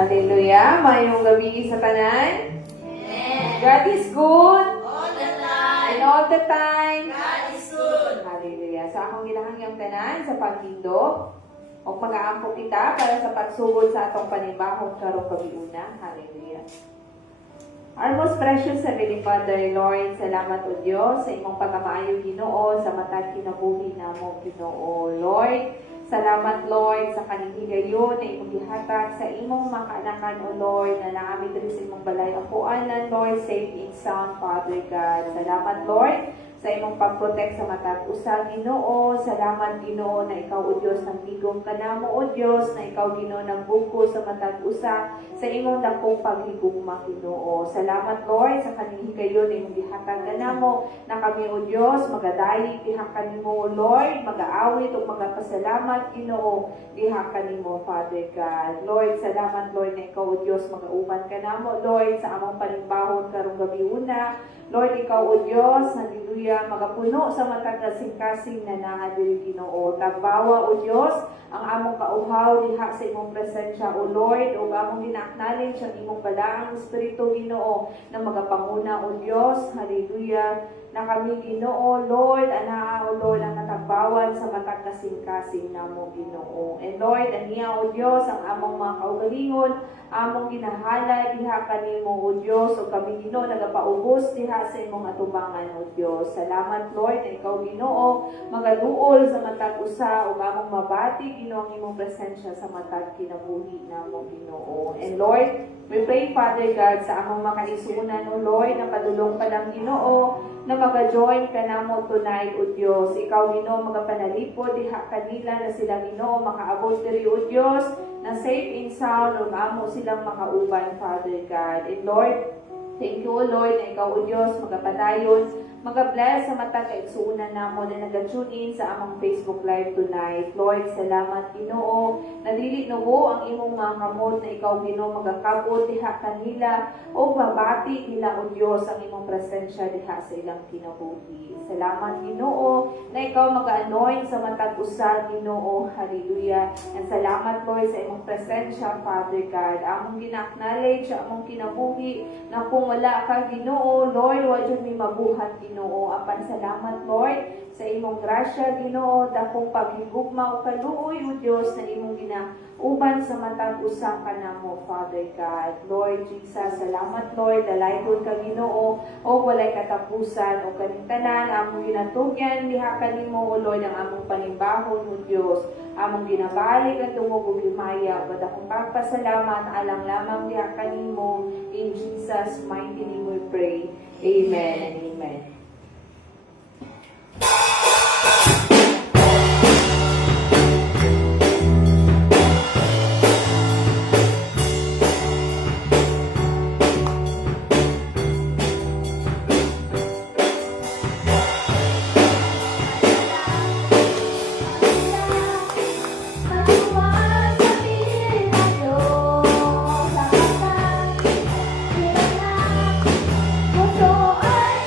Hallelujah. Mayong gabi sa tanan. Amen. God is good. All the time. And all the time. God is good. Hallelujah. Sa akong ginahangyang tanan sa paghindo o mag-aampo kita para sa pagsugod sa atong panibahong karong gabiuna. Hallelujah. Our most precious Heavenly Father, Lord, salamat o Diyos sa imong pagkamaayo Ginoo sa matag kinabuhi namo Ginoo. Lord, salamat Lord sa kanihigayon na imong gihatag sa imong makaanakan o Lord na naamid rin sa imong balay apuanan Lord, safe and sound Father God. Salamat Lord sa imong pag-protect sa matag usa Ginoo. Salamat Ginoo na ikaw o Dios nang tigom kanamo o Dios na ikaw Ginoo nang buko sa matag usa sa imong dakong paghigugma Ginoo. Salamat Lord sa kanihigayon na imong gihatag kanamo na kami o Dios magadayi diha kanimo o Lord, mag-aawit ug magapasalamat Ginoo diha kanimo Father God. Lord, salamat Lord na ikaw o Dios magauban kanamo Lord sa among panimbahon karong gabiuna. Lord, ikaw o Diyos, hallelujah, magapuno sa matag kasing-kasing na naa diri Ginoo. Tagbawa o Diyos, ang among kauhaw diha sa imong presensya o Lord, o among gina-acknowledge ang imong balaang Espiritu Ginoo na magapanguna o Diyos, hallelujah, na kami Ginoo, Lord, ana o Lord, ang natagbawan sa matag kasing-kasing namo Ginoo. And Lord, aniya o Diyos, ang among mga kaugalingon, among ginahala diha kanimo o Diyos, o kami Ginoo nagapaubos diha sa imong atubangan o Diyos. Salamat Lord na ikaw Ginoo magaduol sa matag usa ug among mabati Ginoo ang imong presensya sa matag kinabuhi namo Ginoo. And Lord, we pray Father God sa among makaisunan o Lord na padulong pa lang Ginoo na maga-join ka namo tonight o Diyos. Ikaw Ginoo magapanalipod diha kanila na sila Ginoo makaabot diri o Diyos na safe and sound ug amo silang makauban Father God. And Lord, thank you, O Lord, na ikaw, O Diyos, magapadayon, mag-bless sa matag kaigsuunan namo na nag-tune in sa among Facebook Live tonight. Lord, salamat, Ginoo, na dili nubo ang imong mga kamot na ikaw, Ginoo, magakabot diha kanila o mabati nila, O Diyos, ang imong presensya diha sa ilang kinabuhi. Salamat, Ginoo, na ikaw mag-anoint sa matag usa, Ginoo, hallelujah. And salamat, Lord, sa imong presensya, Father God. Among gina-acknowledge, among kinabuhi, na kung wala ka Ginoo, Lord, wa jud mi mabuhat Ginoo. Apan salamat Lord sa imong grasya Ginoo, dakong paghigugma o kaluoy o Dios na imong ginauban sa matag usa kanamo Father God. Lord Jesus, salamat Lord, dalaygon ka Ginoo o walay katapusan o kaning tanan among ginatugyan diha kanimo o Lord ang among panimbahon o Dios. Among ginabalik ang tungog ug himaya ug dakong pagpasalamat alang lamang diha kanimo. In Jesus' mighty name we pray. Amen and amen. Puso ay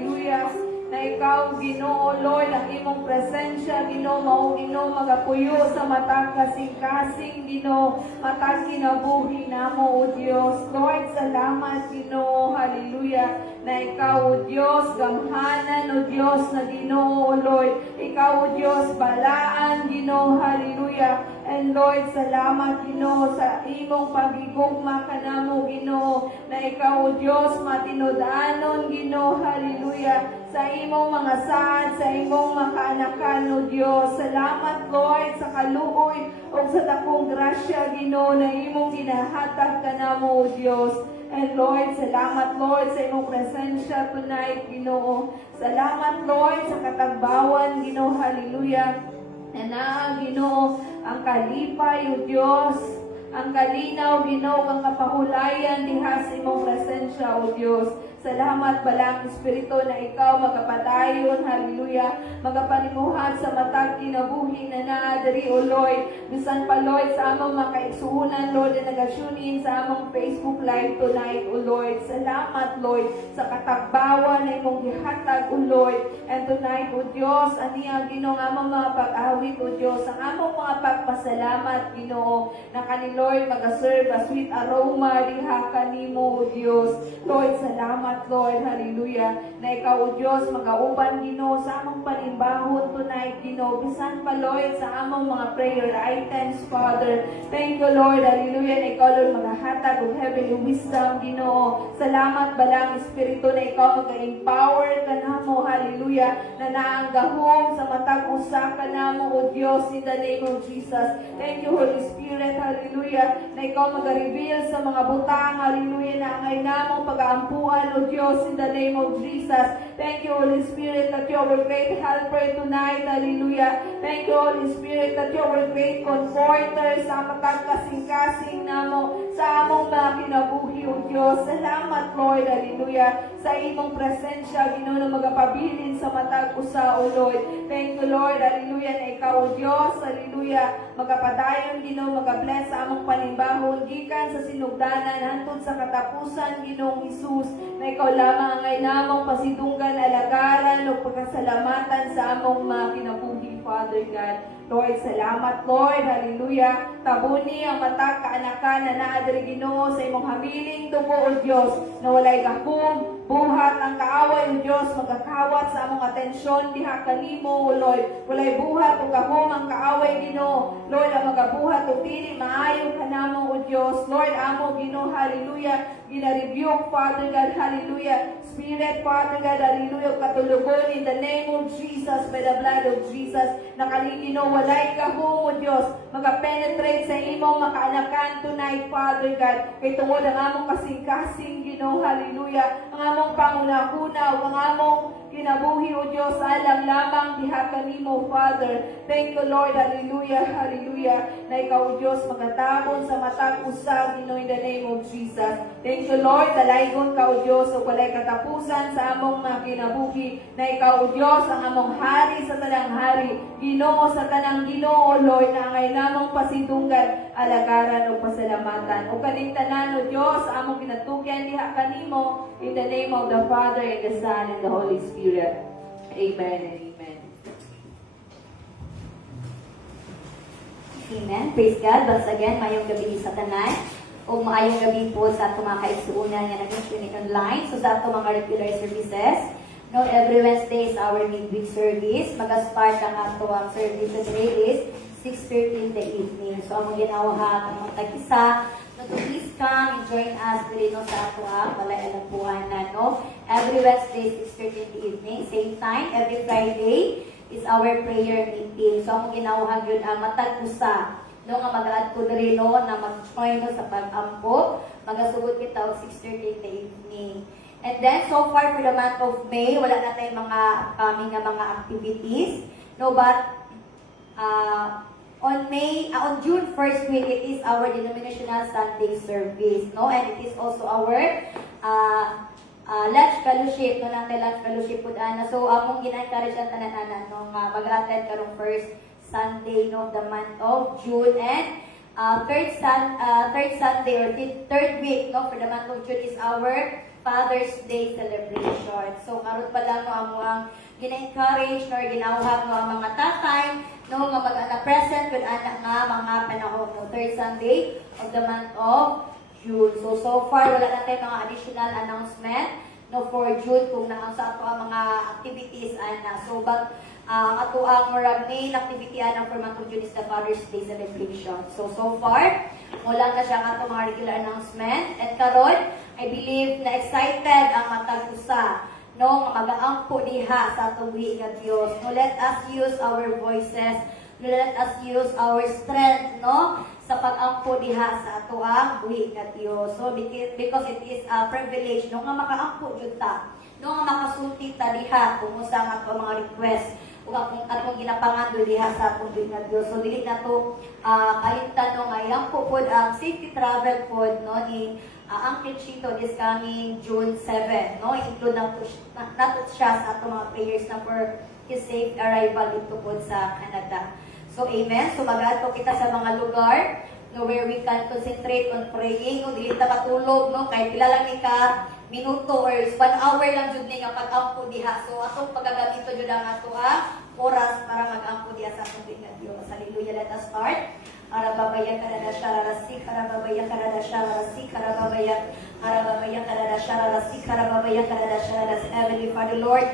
hallelujah, na ikaw, Ginoo, Lord, ang imong presensya, Ginoo, mao Ginoo, magapuyo sa matag kasing-kasing, Ginoo, matag kinabuhi namo, O Dios. Lord, salamat, Ginoo, hallelujah, na ikaw, O Dios, gamhanan, O Dios, na Ginoo, O Lord, ikaw, O Dios, balaan, Ginoo, hallelujah. And Lord, salamat, Ginoo, sa imong pagigugma kanamo, Ginoo, na ikaw, O Dios, matinud-anon, Ginoo, hallelujah, sa imong mga saad, sa imong makaanakan, O Dios. Salamat, Lord, sa kaluoy o sa takong grasya, Ginoo, na imong ginahatag kanamo, O Dios. And Lord, salamat, Lord, sa imong presensya tonight, Ginoo. Salamat, Lord, sa katagbawan, Ginoo, hallelujah, na Ginoo, ang kalipay, O Diyos, ang kalinaw, Ginoo, ang kapahulayan diha sa imong presensya, O Diyos. Salamat, balang Espiritu, na ikaw magapadayon, hallelujah, magapanimuhat sa matag kinabuhi na naadari, O Lord. Bisan pa, Lord, sa among makaigsuunan, Lord, na nag-tune sa among Facebook Live tonight, O Lord. Salamat, Lord, sa katagbawan na imong gihatag, O Lord. And tonight, O Diyos, aniya, Ginoo, ang among mga pag-awit, O Diyos, ang among mga pagpasalamat, Ginoo, na kani Lord mag-serve a sweet aroma diha kanimo, O Diyos. Lord, salamat, Lord, hallelujah, na ikaw, O Diyos, mag-auban, Ginoo, sa among panimbahon tonight, Ginoo. Bisan pa, Lord, sa among mga prayer items, Father. Thank you, Lord, hallelujah, na ikaw, Lord, maghahatag of heavenly wisdom, Ginoo. Salamat, balang Espiritu, na ikaw mag-empower kanamo, hallelujah, na naanggahom sa matag usa kanamo, O Diyos, in the name of Jesus. Thank you, Holy Spirit, hallelujah, na ikaw mag-reveal sa mga butang, hallelujah, na angay namong pag-aampuan, O Diyos, in the name of Jesus. Thank you, Holy Spirit, that you are a great helper tonight, hallelujah. Thank you, Holy Spirit, that you are a great comforter sa matag kasing-kasing namo, sa among mga kinabuhi, O Diyos. Salamat, Lord, hallelujah, sa imong presensya, Ginoo, na magapabilin sa matag usa, O Lord. Thank you, Lord, hallelujah, na ikaw, O Diyos, hallelujah, magapadayon, Ginoo, magabless sa among panimbahon, gikan sa sinugdanan, hantod sa katapusan, Ginoong Hesus, na ikaw lamang ang namong pasidunggan, alagaran, o pagkasalamatan sa among mga kinabuhi, Father God. Lord, salamat, Lord, hallelujah. Tabuni ang matag kaanakan na naadiri, Ginoo, sa imong habiling dugo, O Diyos, na walay gahom, buhat ang kaaway, O Diyos, magkakawat sa among atensyon diha kanimo, O Lord. Walay buhat o gahom ang kaaway, Ginoo. Lord, ang magabuhat o dili maayo kanamo, O Diyos. Lord, amo, Ginoo, hallelujah, gina-rebuke, Father God, hallelujah. Spirit, Father God, hallelujah, katulugon in the name of Jesus, by the blood of Jesus, nakalingino, walay kahong, O Diyos, magapenetrate sa imong makaanakan tonight, Father God, kay tungod ang among kasing-kasing, Ginoo, hallelujah, ang among pangunahunaw, ang among kinabuhi, O Diyos, alam lamang diha kanimo, Father. Thank you, Lord, hallelujah, hallelujah, na ikaw, O Diyos, magatabon sa matag usa, Ginoo, in the name of Jesus. Thank you, Lord, dalaygon ka, O Diyos, o walay katapusan sa among mga kinabuhi, na ikaw, O Diyos, ang among hari sa tanang hari, Ginoo sa tanang Ginoo, O Lord, na angay namong pasidunggan, alagaran o pasalamatan. O kanintanan, O Diyos, among kinatukyan diha kanimo, in the name of the Father, and the Son, and the Holy Spirit. Amen and amen. Amen. Praise God. Once again, mayong gabi sa tanan. O maayong gabi po sa ato mga kaigsuunan nga nag-tune online. So sa ato mga regular services, no, every Wednesday is our midweek service. Mag-start ang ato ang service today is 6:30 in the evening. So among ginawa ang mga tag-isa, no, to please come and join us dili no sa ato ang balay-alampuan na, no. Every Wednesday 6:30 in the evening, same time. Every Friday is our prayer meeting. So among ginawa yun ang matag-usa, no, nga mag-aad ko diri no na mag-join no sa pag-ampo. Magasugod kita og 6:30 in the evening. And then, so far for the month of May, wala na tayong mga upcoming nga mga activities. No, but on June 1st week, it is our denominational Sunday service, no? And it is also our lunch fellowship, no? Nang lunch fellowship po na. So, among gina-encourage ang tanan-tanan, no? Mag-attend karong first Sunday, no, of the month of June. And third Sunday or third week, no, for the month of June is our Father's Day celebration. So karon pa lang no amo ang gina-encourage or ginawhag no ang mga tatay no nga mag-ana present with anak nga mga panahon no third Sunday of the month of June. So far wala na tayong mga additional announcement no for June kung naa sa ato ang mga activities ana. So but ato ang murag main activity ana for month of June is the Father's Day celebration. So far wala na siya ang ato mga regular announcement at karon I believe na excited ang matag usa no nga mag-aampo diha sa atong buhi nga Dios. No, let us use our voices, no, let us use our strength no sa pag-ampo diha sa ato ang buhi nga Dios. So because it is a privilege no nga makaampo jud ta, no nga makasulti ta diha kung usa nga ato mga request ug atong ginapangando diha sa atong buhi nga Dios. So dili na to kalimtan no nga iampo pod ang safety travel pod no ni Uncle Chito this coming June 7, no? Include nato siya sa atong mga prayers na for his safe arrival dito po sa Canada. So, amen. So, mag-ato kita sa mga lugar no, where we can concentrate on praying. No, dili ta matulog, no? Kahit pila lang ni ka minuto or 1 hour lang jud ni nga pag-ampo diha. So, atong pagagamito jud ang ato oras para mag-ampo diha sa atong Dios. Hallelujah. Let us start. Arababaya karada shararasi karababaya karada shararasi karababaya arababaya karada shararasi karababaya karada shararasi. Heavenly Father, Lord,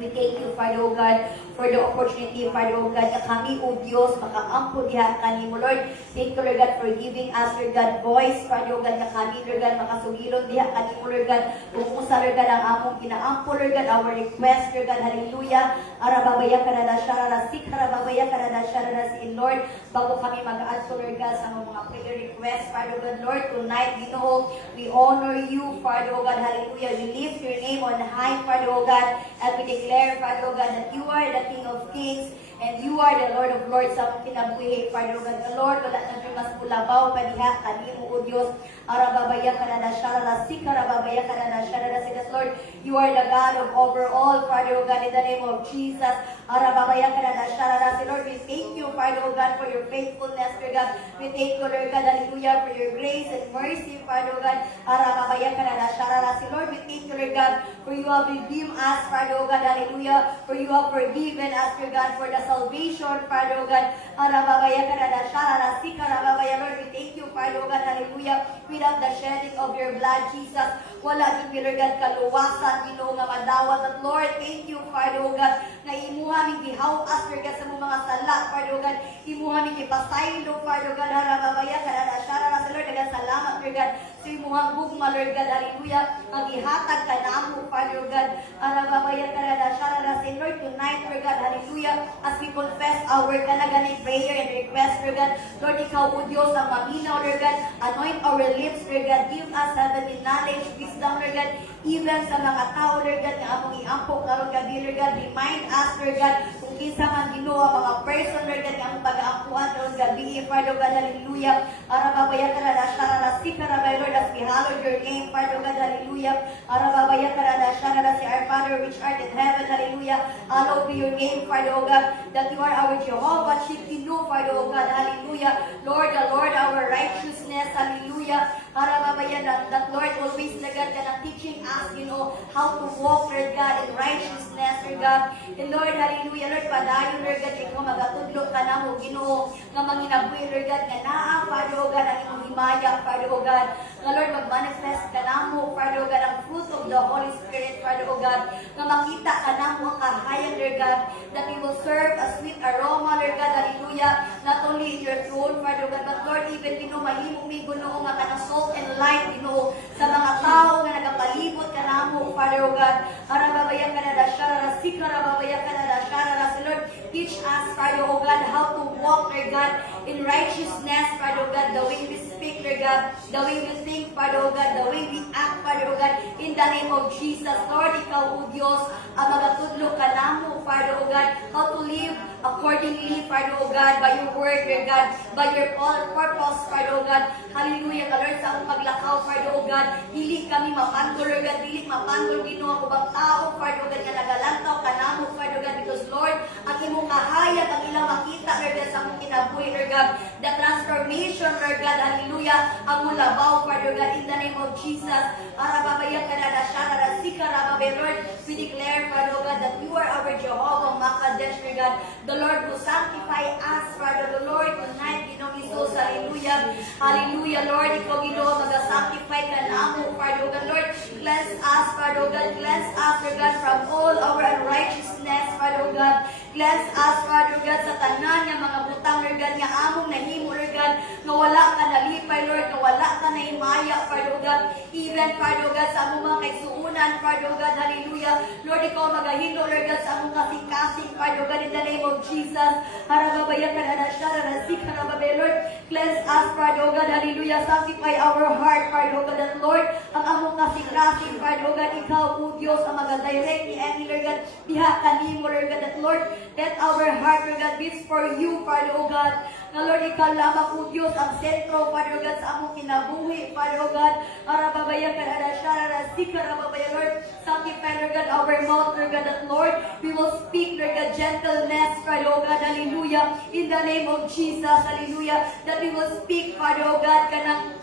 we thank you, Father, O God, for the opportunity, Father, O God, na kami, O Diyos, makaampo diha kanimo, Lord. Thank you, Lord God, for giving us, Lord God, voice, Father, O God, na kami, Lord God, makasugilon diha kanimo, Lord God, kung usa, Lord God, ang among kinaampo, Lord God, our request, Lord God, hallelujah. Arababaya karada shararasi, karababaya karada shararasi, Lord, bago kami mag-answer, Lord God, sa mga prayer request, Father, God, Lord, tonight, Ginoo, we honor you, Father, O God, hallelujah. We lift your name on high, Father, O God, and we declare, Father, O God, that you are the King of Kings and you are the Lord of Lords sa among kinabuhi, Father, O God. The Lord, wala na mas mulabaw pa diha kanimo, O Dios. Arababaya karada shararasi, karababaya karada shararasi. Lord, you are the God of overall, Father, O God, in the name of Jesus. Arababaya karada shararasi. Lord, we thank you, Father, O God, for your faithfulness, Lord God. We thank you, Lord God, hallelujah, for your grace and mercy, Father, O God. Arababaya karada shararasi. Lord, we thank you, Lord God, for you have redeemed us, Father, O God, hallelujah, for you have forgiven us, Lord God, for the salvation, Father, O God. Arababaya karada shararasi, karababaya. Lord, we thank you, Father, O God, hallelujah, without the shedding of your blood, Jesus, wala din, Lord God, kaluwasan, Ginoo nga madawat. At Lord, thank you, Father, O God, na imuha mi gihawas, Lord God, sa mga sala, Father, O God, imuha mi gipasaylo, Father, O God, harababaya karada shararasi. Lord, daghang salamat, Lord God, sa imuha gugma, Lord God, hallelujah, ang ihatag ka namo, Father, O God, harababaya karada shararasi. Lord, tonight, Lord God, hallelujah, as we confess our kanaganing prayer and request, Lord God, Lord, ikaw, O Diyos, ang maminaw, Lord God, anoint our lips, Lord God, give us heavenly knowledge, wisdom, Lord God, even sa mga tao, Lord God, na among iampok karon gabi, Lord God, remind us, Lord God, kung kinsa man Ginoo ang mga person, Lord God, nga among pag-aampuan karon gabi, Father God, hallelujah. Arababaya karada shararasi, karabay, Lord, as we hallow your name, Father God, hallelujah. Arababaya karada shararasi, our Father which art in heaven, hallelujah. Hallowed be your name, Father, O God, that you are our Jehovah, Shikinu, Father, O God, hallelujah. Lord, the Lord, our righteousness, hallelujah. Arababaya, that Lord always, Lord God, that teaching us, you know, how to walk, Lord God, in righteousness, Lord God. And Lord, hallelujah, Lord, padayon, Lord God, ikaw magatudlo ka na mo, Ginoo, nga manginabuhi, Lord God, nga naa, Father, O God, ang imong himaya, Father, O God. Nga Lord, mag-manifest ka na mo, Father, O God, ang fruit of the Holy Spirit, Father, O God, nga makita ka na mo ang kahayan, Lord God, that we will serve a sweet aroma, Lord God, hallelujah, not only in your throne, Father, O God, but Lord, even, Ginoo, mahimong mi, Ginoo, nga kanang salt and light, Ginoo, sa mga tao nga nagapalibot ka na mo, Father, O God. Arababaya karada shararasi, karababaya karada shararasi. Lord, teach us, Father, O God, how to walk, Lord God, in righteousness, Father, O God, the way we speak, Lord God, the way we think, Father, O God, the way we act, Father, O God, in the name of Jesus. Lord, ikaw, O Diyos, ang magatudlo ka na mo, Father, O God, how to live accordingly, Father, O God, by your word, Lord God, by your purpose, Father, O God. Hallelujah, ka Lord, sa akong paglakaw, Father, O God, dili kami mapandol, Lord God, dili mapandol, Ginoo, ako bang tao, Father, O God, nga nagalantaw ka na mo, Father, O God, because Lord, ang imong kahayag, ang ilang makita, Lord God, sa akong kinabuhi, Lord God, the transformation information, Lord God, hallelujah, ang mulabaw, Father God, in the name of Jesus. Arababayan ka na Shara Sika Rababe, Lord, we declare, Father God, that you are our Jehovah Makadesh, Lord God, the Lord who sanctify us, Father, the Lord, tonight, Ginong Isus, hallelujah, hallelujah, Lord, ikaw, Ginoo, mag-sanctify ka na mo, Father God, Lord, cleanse us, Father God, cleanse us, Lord God, from all our unrighteousness, Father God, cleanse us, Father God, sa tanan nga mga butang, Lord God, nga among nahimo, Lord God, nga wala ka nalipay, Lord, nga wala ka na himaya, Father God, even, Father God, sa among mga kaisuunan, Father God, hallelujah, Lord, ikaw magahino, Lord God, sa among kasing-kasing, Father God, in the name of Jesus, harababaya ka na Shara Rasik, harababe, Lord, cleanse us, Father God, hallelujah, sanctify our heart, Father God, and Lord, ang among kasing-kasing, Father God, ikaw, O Diyos, ang mag-direct ni Any, Lord God, diha kanimo, Lord God, that Lord, let our heart, Lord God, beats for you, Father God, na Lord, ikaw lamang, O Diyos, ang sentro, Father God, sa among kinabuhi, Father God, arababaya ka na Shara Rasik, harababaya, Lord, sanctify, Lord God, our mouth, Lord God, that Lord, we will speak, Lord God, gentleness, Father God, hallelujah, in the name of Jesus, hallelujah, that we will speak, Father God, kanang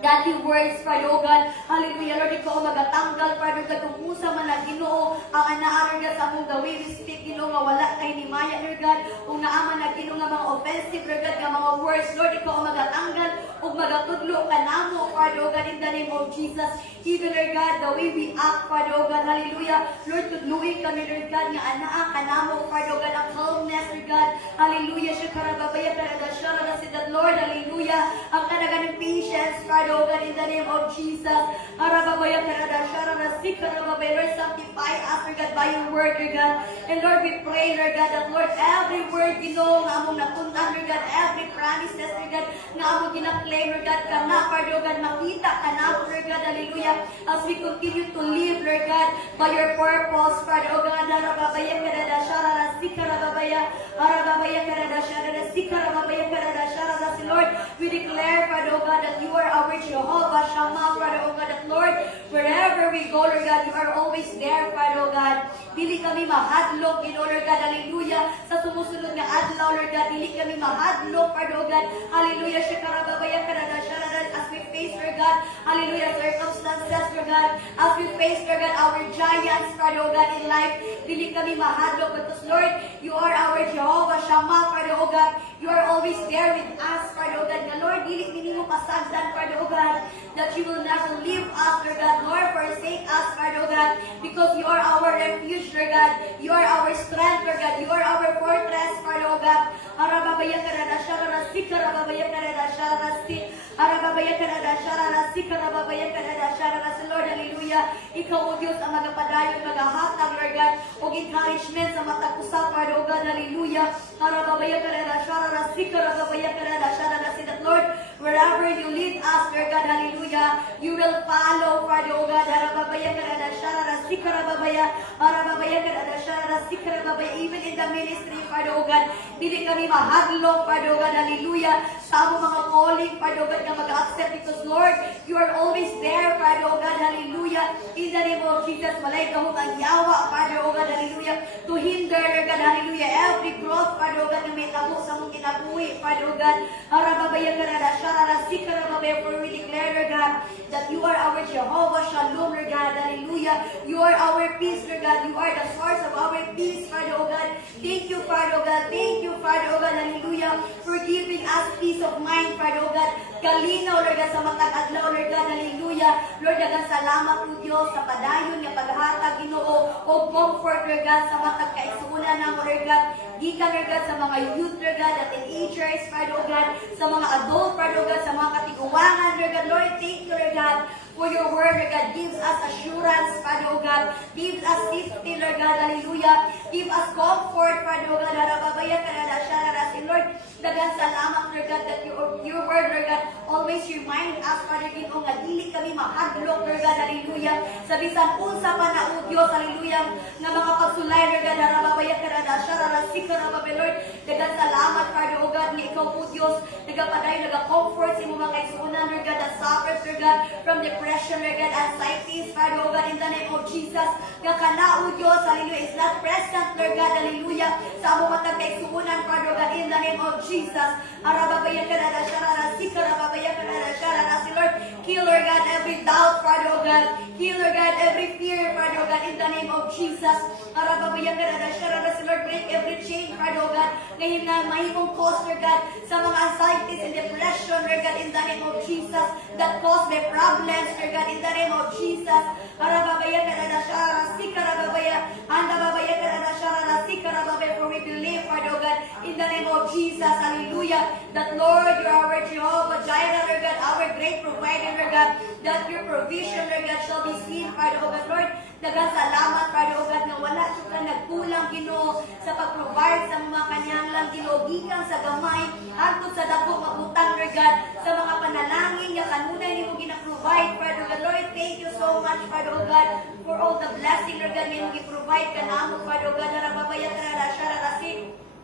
Daddy words, Father God, hallelujah, Lord, ikaw magatanggal, Father God, kung usa man na Ginoo, ang anaan, Lord God, sa among the way we speak, Ginoo, nga wala kay ni Maya, Lord God, kung naaman na Ginoo nga mga offensive, Lord God, nga mga words, Lord, ikaw magatanggal, ug magatudlo ka namo, Father God, in the name of Jesus, even, Lord God, the way we act, Father God, hallelujah, Lord, tudluin kami, Lord God, nga anaan ka namo, Father God, ang calmness, Lord God, hallelujah, Shekarababaya, Karadashara, na that, Lord, hallelujah, ang kanaganang patience, Father God, in the name of Jesus. Arababaya karadashara rasika rababaya, Lord, sanctify us, Lord God, by your word, Lord God. And Lord, we pray, Lord God, that Lord, every word, Ginoo, nga among natundan, Lord God, every promises, Lord God, nga among ginaklaim, Lord God, kana, Father God, makita ka na, Lord God, hallelujah, as we continue to live, Lord God, by your purpose, Father God, arababaya karadashara rasika rababaya, arababaya karadashara rasika rababaya karadashara rasi, Lord, we declare, Father God, that you are our Jehovah Shammah, Father, O God, that Lord, wherever we go, Lord God, you are always there, Father, O God. Dili kami mahadlok, in Lord God, hallelujah. Sa sumusunod na adlaw, Lord God, dili kami mahadlok, Father, O God, hallelujah. Shekarababaya karadashara, as we face, Lord God, hallelujah, circumstances, Lord God, as we face, Lord God, our giants, Father, O God, in life, dili kami mahadlok, because Lord, you are our Jehovah Shammah, Father, O God. You are always there with us, Father, O God. Na Lord, dili minimo pasagdan, Father, O God, that you will never leave us, Lord God, nor forsake us, Father, O God, because you are our refuge, Lord God. You are our strength, Lord God. You are our fortress, Father, O God. Arababaya karadashara rasika rababaya karadashara rasi. Arababaya karadashara rasika rababaya karadashara rasi. Lord, hallelujah. Ikaw, O Diyos, ang magapadayon, magahatag, Lord God, o encouragement sa matag usap, Father, O God, hallelujah. Arababaya karadashara rasika rababaya karadashara rasi. That, Lord, wherever you lead us, Lord God, hallelujah, you will follow, Father, O God, arababaya karadashara rasika rababaya, arababaya karadashara rasika rababaya, even in the ministry, Father, O God, dili kami mahadlok, Father, O God, hallelujah, sa among mga calling, Father, O God, na mag-accept, because, Lord, you are always there, Father, O God, hallelujah, in the name of Jesus, walay kahong ang yawa, Father, O God, hallelujah, to hinder, Lord God, hallelujah, every growth, Father, O God, na may tamo sa mong kinabuhi, Father, O God, arababaya karadashara rasika rababaya, for we declare, Lord God, that you are our Jehovah Shalom, Lord God, hallelujah, you are our peace, Lord God, you are the source of our peace, Father, O God, thank you, Father, O God, thank you, Father, O God, hallelujah, for giving us peace of mind, Father, O God, kalinaw, Lord God, sa matag adlaw, Lord God, hallelujah, Lord, dagang salamat po Diyos sa padayon nga paghatag, Ginoo, o comfort, Lord God, sa matag kaisunan ng Lord God, gikan, Lord God, sa mga youth, Lord God, at teenagers, Father, O God, sa mga adult, Father, O God, sa mga katiguangan, Lord God, Lord, thank you, Lord God, for your word, Lord God, gives us assurance, Father, O God, gives us safety, Lord God, hallelujah, give us comfort, Father, O God, harababaya karadashara rasi, Lord, dagan salamat, Lord God, that your word, Lord God, always remind us, Father, Ginoo, nga dili kami mahadlok, Lord God, hallelujah, sa bisan unsa pa na, O Diyos, hallelujah, nga mga pagsulay, Lord God, harababaya karadashara rasi, karababaya, Lord, dagan salamat, Father, O God, nga ikaw po Diyos, nagapadayon, nagacomfort sa mga kaisunan, Lord God, that suffers, Lord God, from depression, Lord God, anxieties, Father, O God, in the name of Jesus, nga kana, O Diyos, hallelujah, is not present Lord God, hallelujah, sa among matag kaigsuonan, Father God, in the name of Jesus. Arababaya karada sharara sikarababaya karada sharara si Lord. Heal, Lord God, every doubt, Father God. Heal, Lord God, every fear, Father God, in the name of Jesus. Arababaya karada sharara si Lord. Break every chain, Father God. Ngayon na mahimong cause, Lord God, sa mga anxieties and depression, Lord God, in the name of Jesus, that cause my problems, Lord God, in the name of Jesus. Arababaya karada sharara sikarababaya. Andababaya karada sharara sikarababaya. For we believe, Father God, in the name of Jesus, hallelujah, that Lord, you are our Jehovah Jireh, Lord God, our great provider, Lord God, that your provision, Lord God, shall be seen, Father God, Lord. Daghang salamat, Father God, na wala siya ka nagkulang, Ginoo, sa pag-provide sa mga kanyang lang, Ginoo, gikan sa gamay, hangtod sa dako mabutang, Lord God, sa mga panalangin, ya kanunay ni mo gina-provide, Father God, Lord, thank you so much, Father God, for all the blessing, Lord God, ni mo gi-provide ka na mo, Father God, narababaya ka na rasya,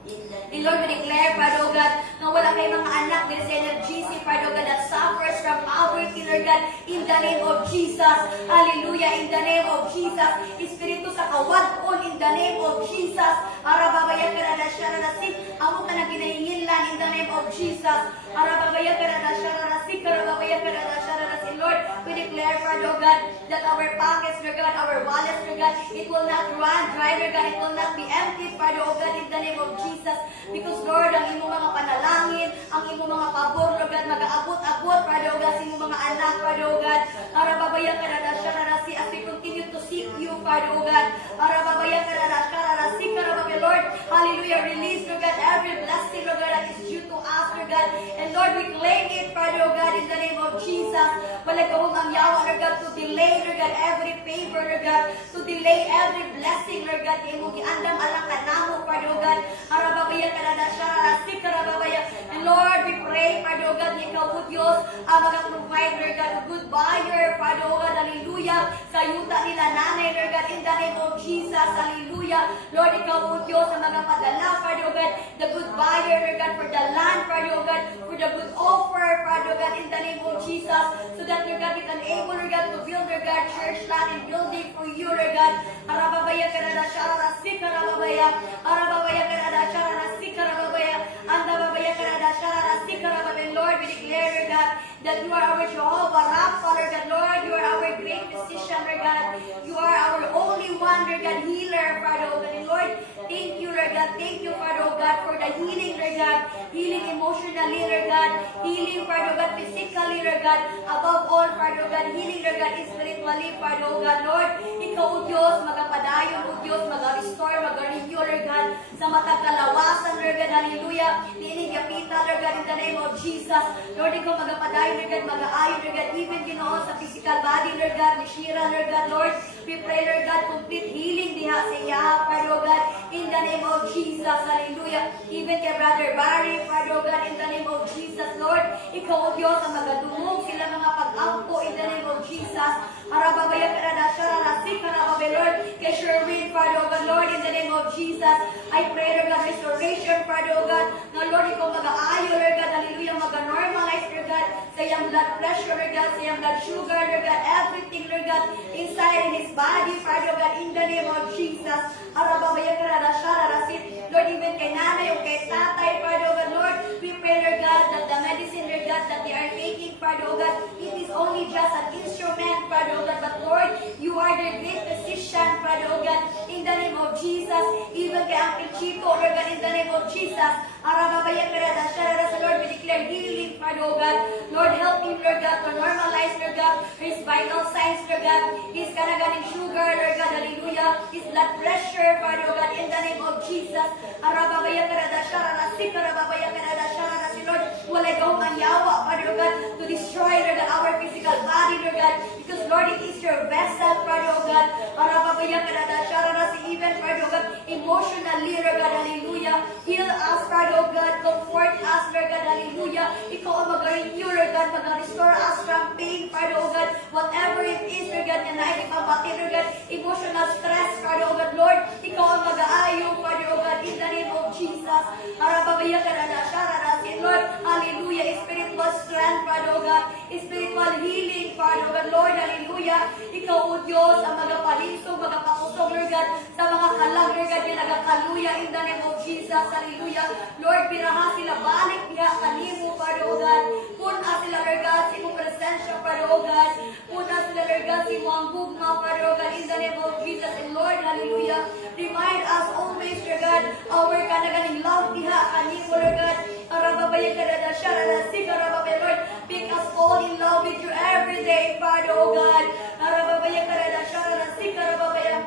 and Lord, we declare, Father God, na wala kay mga anak din sa NFGC, Father God, that suffers from poverty, Lord God, in the name of Jesus. Hallelujah, in the name of Jesus. Espiritu sa kawad-on, in the name of Jesus. Arababaya karada shararasik, amo ka na ginahinginlan, in the name of Jesus. Arababaya karada shararasik, arababaya karada shararasik. Lord, we declare, Father God, that our pockets, Lord God, our wallets, Lord God, it will not run dry, Lord God, it will not be empty, Father God, in the name of Jesus. Because Lord, ang imong mga panalangin, ang imong mga pabor, Lord God, mag-aabot-abot, Father God, sa imong mga anak, Father God. Arababaya karada shararasi, as we continue to seek you, Father God. Arababaya karada shararasi, karababaya, Lord, hallelujah, release, Lord God, every blessing, Lord God, that is due to us, Lord God. And Lord, we claim it, Father God, in the name of Jesus. Wala kang ang yawa, Lord God, to delay, Lord God, every favor, Lord God, to delay every blessing, Lord God, imong giandam alang kanamo, Father God. Arababaya karada shararasi, karababaya. And Lord, we pray, Father God, ikaw po Diyos, ang mag-provide, Lord God, a good buyer, Father God, hallelujah, sa yuta nila nanay, Lord God, in the name of Jesus, hallelujah. Lord, ikaw po Diyos, ang magapadala, Father God, the good buyer, Lord God, for the land, Father God, for the good offer, Father God, in the name of Jesus, so that, Lord God, we can able, Lord God, to build, Lord God, church land and building for you, Lord God. Arababaya karada shararasi, karababaya. Arababaya karada shararasi, karababaya. Andababaya karada shararasi, karababaya. Lord, we declare, Lord God, that you are our Jehovah Rapha, Lord God. Lord, you are our great physician, Lord God. You are our only one, Lord God, healer, Father God. And Lord, thank you, Lord God. Thank you, Father God, for the healing, Lord God. Healing emotionally, Lord God. Healing, Father God, physically, Lord God. Above all, Father God, healing, Lord God, spiritually, Father God. Lord, ikaw, O Diyos, magapadayon, O Diyos, mag-restore, mag-renew, Lord God, sa matag kalawasan, Lord God, hallelujah. Niinig yapita, Lord God, in the name of Jesus. Lord, ikaw magapadayon, Lord God, mag-aayon, Lord God, even, Ginoo, sa physical body, Lord God, ni Shira, Lord God, Lord, we pray, Lord God, complete healing diha sa iya, Father God, in the name of Jesus, hallelujah. Even kay Brother Barry, Father God, in the name of Jesus, Lord, ikaw, O Diyos, ang magadumog sila mga pag-ampo, in the name of Jesus. Arababaya karada shararasi, karababaya, Lord, kay Sherwin, Father God, Lord, in the name of Jesus, I pray, Lord God, restoration, Father God, na Lord, ikaw mag-aayo, Lord God, hallelujah, mag-normalize, Lord God, sa iyang blood pressure, Lord God, sa iyang blood sugar, Lord God, everything, Lord God, inside in his body, Father God, in the name of Jesus. Arababaya karada shararasi, Lord, even kay nanay o kay tatay, Father God, Lord, we pray, Lord God, that the medicine, Lord God, that they are taking, Father God, it is only just an instrument, Father God, but Lord, you are the great physician, Father God, in the name of Jesus, even kay Uncle Chico, Lord God, in the name of Jesus. Arababaya karada shararasi, Lord, we declare healing, Father God. Lord, help him, Lord God, to normalize, Lord God, his vital signs, Lord God, his kanaganing sugar, Lord God, hallelujah, his blood pressure, Father God, in the name of Jesus. Arababaya karada shararasi, karababaya karada shararasi, Lord, walay kang anyawa, Father God, to destroy, Lord God, our physical body, Lord God, because Lord, it is your vessel, Father God. Arababaya karada shararasi, even, Father God, emotionally, Lord God, hallelujah, heal us, Father God, comfort us, Lord God, hallelujah, ikaw ang mag-renew, Lord God, mag-restore us from pain, Father God, whatever it is, Lord God, na naipapabati, Lord God, emotional stress, Father God, Lord, ikaw ang mag-aayo, Father God, in the name of Jesus. Arababaya karada shararasi, Lord, hallelujah, spiritual strength, Father God, spiritual healing, Father God, Lord, hallelujah, ikaw, O Diyos, ang magapaliso, magapakusog, Lord God, sa mga kalag, Lord God, yung nagakaluya in the name of Jesus. Hallelujah. Lord, piraha sila balik diha kanimo, Father, O God. Puna sila, Lord God, sa imong presensya, Father, O God. Puna sila, Lord God, sa imong gugma, Father, O God, in the name of Jesus. And Lord, hallelujah, remind us always, Lord God, our kanaganing love diha kanimo, Lord God. Arababaya kadada sharada sikarababaya, Lord, make us fall in love with you every day, Father, O God. Arababaya kadada sharada sikarababaya.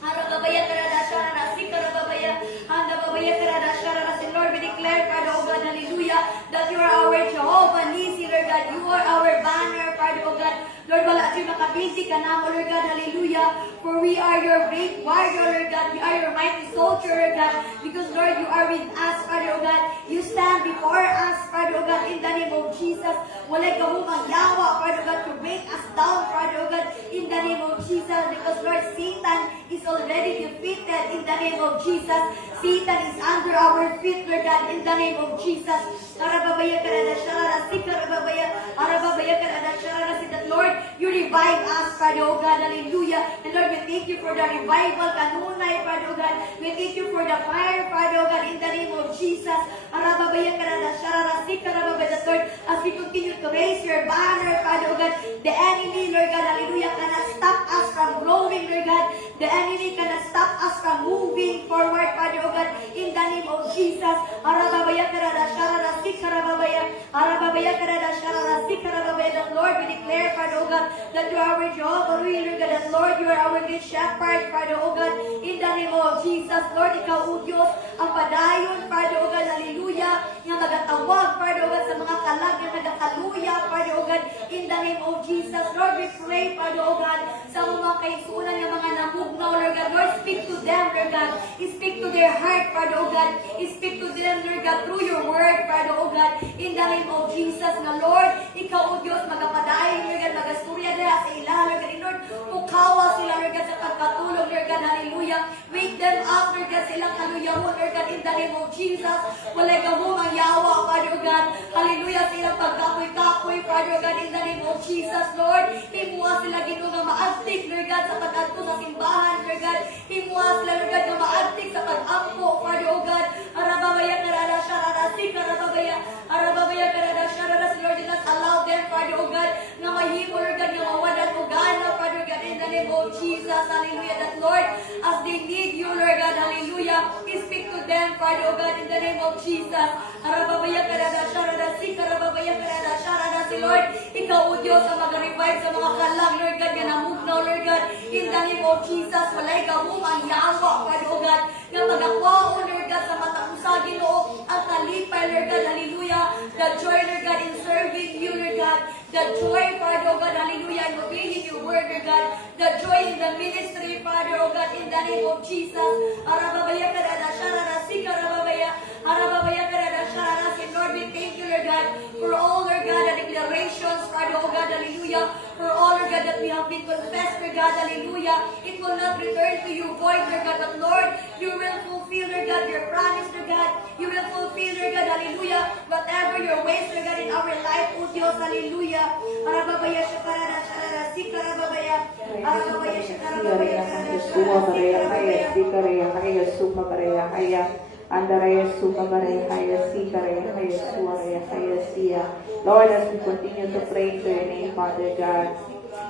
Arababaya karada sharada sikarababaya. Andababaya karada sharada. And Lord, we declare, Father, O God, hallelujah, that you are our Jehovah Nisi, Lord God. You are our banner, Father, O God. Lord, wala tayo makabisi ka na, Lord God, hallelujah. For we are your great warrior, Lord God. We are your mighty soldier, Lord God. Because, Lord, you are with us, Father, O God. You stand before us, Father, O God, in the name of Jesus. Walay ka mo magyawa, Father, O God, to break us down, Father, O God, in the name of Jesus. Because, Lord, Satan is already defeated in the name of Jesus. Satan is under our feet, Lord God, in the name of Jesus. Arababaya karada sharara sikarababaya. Arababaya karada sharara. That, Lord, you revive us, Father, O God, hallelujah. And Lord, we thank you for the revival, kanunay, Father, O God. We thank you for the fire, Father, O God, in the name of Jesus. Arababaya karada sharara sikarababaya. Lord, as we continue to raise your banner, Father, O God, the enemy, Lord God, hallelujah, cannot stop us from growing, Lord God. The enemy cannot stop us from moving forward, Father, O God, in the name of Jesus. Arababaya karada sharara sikarababaya. Arababaya karada sharara sikarababaya. That, Lord, we declare, Father, O God, that you are our Jehovah, Lord God. That, Lord, you are our good shepherd, Father, O God, in the name of Jesus. Lord, ikaw, O Diyos, ang padayon, Father, O God, hallelujah, nga magatawag, Father, O God, sa mga kalag na nagakaluya, Father, O God, in the name of Jesus. Lord, we pray, Father, O God, sa mga kaisunan ng mga namugnaw, Lord God. Lord, speak to them, Lord God. Speak to their heart, Father, O God. Speak to them, Lord God, through your word, Father, O God, in the name of Jesus. Na, Lord, ikaw, O Diyos, magapadayon, Lord God, magasturya nila sa ilaha, Lord God. Lord, pukawa sila, Lord God, sa pagkatulog, Lord God, hallelujah. Wake them up, Lord God, sa ilang kaluyahon, Lord God, in the name of Jesus. Walay ka mo mangyawa, Father, O God, hallelujah, sa ilang pagkakoy-kakoy, Father, O God, in the name of Jesus, Lord. Himuha sila, Ginoo, nga maantik, Lord God, sa pag-adto sa simbahan, Lord God. Himuha sila, Lord God, nga maantik sa pag-ampo, Father, O God. Arababaya karada sharara sikarababaya. Arababaya karada sharara. Lord, do not allow them, Father, O God, nga mahimo, Lord God, nga mawadan o gana, Father God, in the name of Jesus, hallelujah. That, Lord, as they need you, Lord God, hallelujah, speak to them, Father, O God, in the name of Jesus. Arababaya karada sharara sikarababaya karada sharara. Si Lord, ikaw, O Diyos, ang mag-revive sa mga kalang, Lord God, nga namugnaw, Lord God, in the name of Jesus. Walay ka mo ang yawa, Father, O God, nga mag-akwao, Lord God, sa mata usagi, Lord, ang kalipay, Lord God, hallelujah. The joy, Lord God, in serving you, Lord God. The joy, Father, O God, hallelujah, in obeying your word, Lord God. The joy in the ministry, Father, O God, in the name of Jesus. Arababaya karada sharara sikarababaya. Arababaya karada sharara. And Lord, we thank you, Lord God, for all, Lord God, the declarations, Father, O God, hallelujah. For all, Lord God, that we have been confessed, Lord God, hallelujah. It will not return to you void, Lord God, but Lord, you will fulfill, Lord God, your promise, Lord God. You will fulfill, Lord God, hallelujah, whatever your ways, Lord God, in our life, O Diyos, hallelujah. Arababaya shakarada sharara sikarababaya. Arababaya shakarababaya karada sharara sikarababaya. Andaraya Sukabaraya Haya Sikaraya Haya Suaraya Haya Sia. Lord, as we continue to pray to your name, Father God.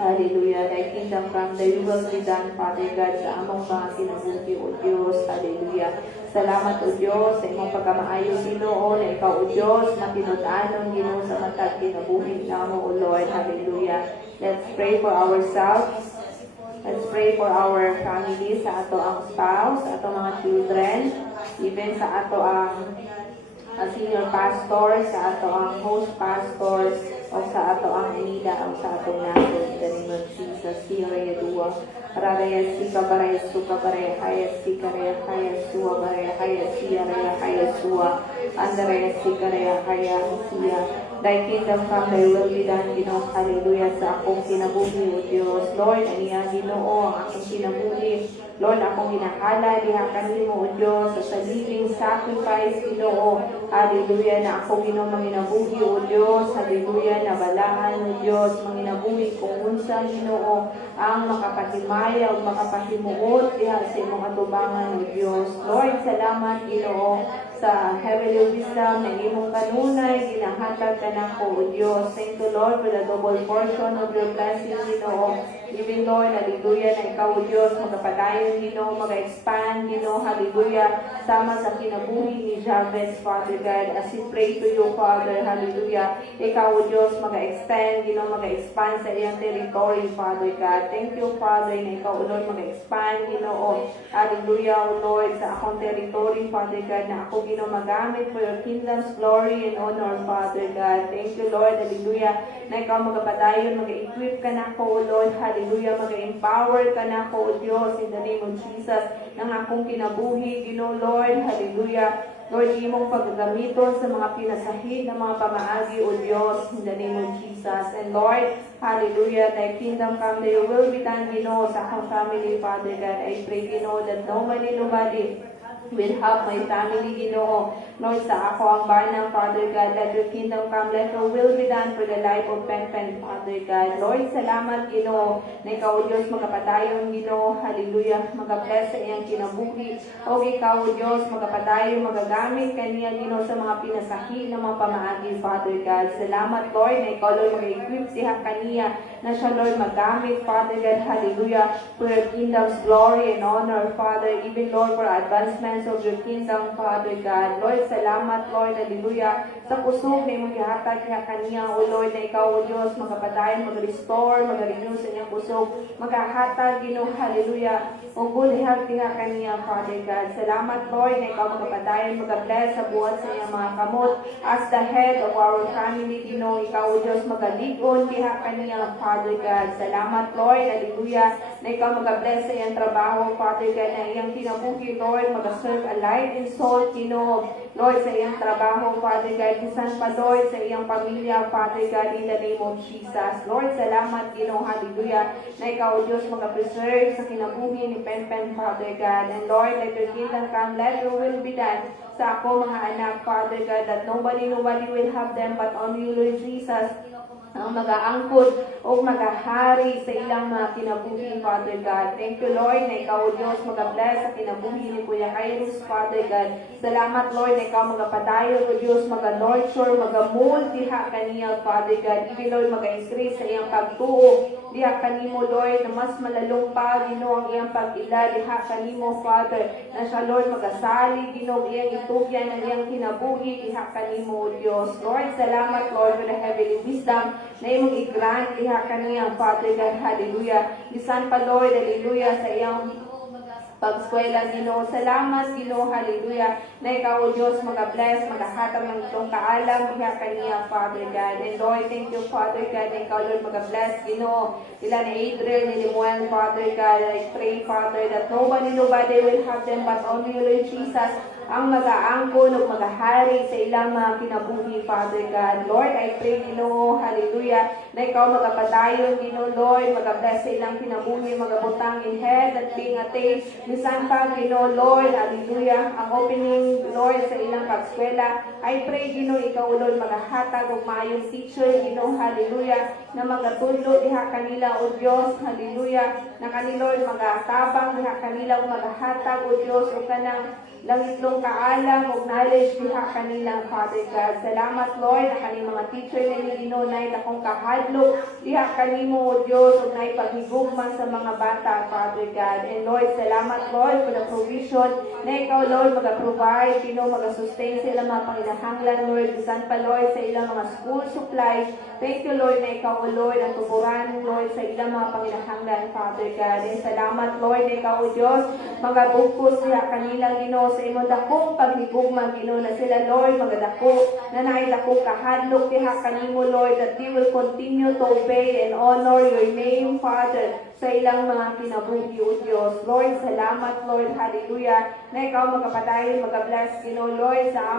Hallelujah. Thy kingdom come, thy will be done, Father God, sa among mga kinabuhi, O Diyos. Hallelujah. Salamat, O Diyos, sa imong pagkamaayo, Ginoo, na ikaw, O Diyos, matinud-anon, Ginoo, sa matag kinabuhi namo, O Lord. Hallelujah. Let's pray for ourselves. Let's pray for our family, sa ato ang spouse, sa ato mga children, even sa ato ang senior pastor, sa ato ang host pastors, o sa ato ang leader, o sa atong nato. In the name of Jesus, Siraya Dua, Raraya Sika Baraya Suka Baraya Haya Sika Raya Haya Sua Baraya Haya Sia Raya Haya Sua, Andaraya Sika Raya Haya Sia. Thy kingdom come, thy will be done, Ginoo, hallelujah, sa akong kinabuhi, O Diyos. Lord, aniya, Ginoo, ang akong kinabuhi, Lord, akong ginahala, diha kanimo, O Diyos, sa sariling sacrifice, Ginoo. Hallelujah, na ako Ginoo manginabuhi, O Diyos. Hallelujah, na balahan, O Diyos, manginabuhi kung unsa, Ginoo, ang makapahimaya o makapahimuot diha sa imong atubangan, O Diyos. Lord, salamat, Ginoo, sa heavenly wisdom na imong kanunay, ginahatag ka na ko, O Diyos. Thank you, Lord, for the double portion of your blessing, Ginoo. Even, Lord, hallelujah, na ikaw, O Diyos, magkapadayon, Ginoo, mag-expand, Ginoo, hallelujah, sama sa kinabuhi ni Jabez, Father God, as we pray to you, Father, hallelujah, ikaw, O Diyos, mag-extend, Ginoo, mag-expand sa iyang territory, Father God. Thank you, Father, na ikaw, O Lord, mag-expand, Ginoo, hallelujah, O Lord, sa akong territory, Father God, na ako, Ginoo, magamit for your kingdom's glory and honor, Father God. Thank you, Lord, hallelujah, na ikaw magkapadayon, mag-equip ka na ako, O Lord, hallelujah, mag-empower ka na ako, O Diyos, in the name of Jesus, ng akong kinabuhi, Ginoo, Lord, hallelujah. Lord, imong paggagamiton sa mga pinasahid ng mga pamaagi, O Diyos, in the name of Jesus. And Lord, hallelujah, thy kingdom come, thy will be done, Ginoo, sa akong family, Father God. I pray, Ginoo, that nobody will help my family, Ginoo. Lord, sa ako ang banang, Father God, let your kingdom come, let your will be done for the life of Pen, Father God. Lord, salamat, Ginoo, na ikaw, O Diyos, magkapadayon, Ginoo, hallelujah, magabless sa iyang kinabuhi. O ikaw, O Diyos, magkapadayon, magagamit kaniya, Ginoo, sa mga pinasahi ng mga pamaagi, Father God. Salamat, Lord, na ikaw, Lord, mag-equip siya kaniya, na siya, Lord, magamit, Father God, hallelujah, for your kingdom's glory and honor, Father, even, Lord, for advancements of your kingdom, Father God. Lord, salamat, Lord, hallelujah, sa kusog na imong gihatag kaya kaniya, O Lord, na ikaw, O Diyos, magkapadayon, mag-restore, mag-renew sa iyang kusog, maghahatag, Ginoo, hallelujah, o good health kaya kaniya, Father God. Salamat, Lord, na ikaw magkapadayon, mag-bless sa buhat sa iyang mga kamot, as the head of our family, Ginoo, ikaw, O Diyos, mag-aligon kaya kaniya, Father God. Salamat, Lord, hallelujah, na ikaw mag-bless sa iyang trabaho, Father God, na iyang kinabuhi, Lord, mag-serve a light and soul, Ginoo, Lord, sa iyang trabaho, Father God, bisan pa, Lord, sa iyang pamilya, Father God, in the name of Jesus. Lord, salamat, Ginoo, hallelujah, na ikaw, O Diyos, mag-preserve sa kinabuhi ni Pen, Father God. And Lord, let your kingdom come, let your will be done sa ako, mga anak, Father God, that nobody will have them, but only you, Lord Jesus, ang mag-aangkod o mag-ahari sa ilang mga kinabuhi, Father God. Thank you, Lord, na ikaw, O Diyos, mag-bless sa kinabuhi ni Kuya Kairos, Father God. Salamat, Lord, na ikaw mag-padayon, O Diyos, mag-nurture, mag-mold diha kaniya, Father God. Even, Lord, mag-increase sa iyang pagtuo diha kanimo, Lord, na mas malalong pa, Ginoo, ang iyang pag-ila diha kanimo, Father, na siya, Lord, mag-asali, Ginoo, iyang itugyan ng iyang kinabuhi diha kanimo, O Diyos. Lord, salamat, Lord, for the heavenly wisdom na imong i-grant diha kaniya, Father God, hallelujah. Bisan pa, Lord, hallelujah, sa iyang pag-eskwela, Ginoo. Salamat, Ginoo, hallelujah, na ikaw, O Diyos, mag-bless, mag-hatag ng itong kaalam diha kaniya, Father God. And Lord, thank you, Father God, na ikaw, Lord, mag-bless, Ginoo, ila ni Adriel, ni Limuel, Father God. I pray, Father, that nobody will have them, but only you, Lord Jesus, ang mag-aangkon o mag-ahari sa ilang mga kinabuhi, Father God. Lord, I pray, Ginoo, hallelujah, na ikaw magapadayon, Ginoo, Lord, mag-bless sa ilang kinabuhi, mag-abutang in head at being attained. Bisan pa, Ginoo, Lord, hallelujah, ang opening, Lord, sa ilang pag-eskwela. I pray, Ginoo, ikaw, Lord, mag-ahatag o maayong teacher, Ginoo, hallelujah, na mag-atudlo diha kanila, O Diyos, hallelujah, na kanilord mag-atabang diha kanila o mag-ahatag, O Diyos, o kanang langitlong kaalam o knowledge diha kanila, Father God. Salamat, Lord, na kaning mga teacher na Ginoo na akong kahadlok diha kanimo, O Diyos, o na ipaghigugma sa mga bata, Father God. And Lord, salamat, Lord, for the provision na ikaw, Lord, mag-provide, Ginoo, mag-sustain sa ilang mga panginahanglan, Lord, bisan pa, Lord, sa ilang mga school supplies. Thank you, Lord, na ikaw, O Lord, ang tuburan, Lord, sa ilang mga panginahanglan, Father God. And salamat, Lord, na ikaw, O Diyos, mag-bukos diha kanila, Ginoo, sa imong dakong paghigugma, Ginoo, na sila, Lord, magadako na naidako kahadlok diha kanimo, Lord, that they will continue to obey and honor your name, Father, sa ilang mga kinabuhi, O Diyos. Lord, salamat, Lord, hallelujah, na ikaw magkapadayon, mag-bless, Ginoo, Lord, sa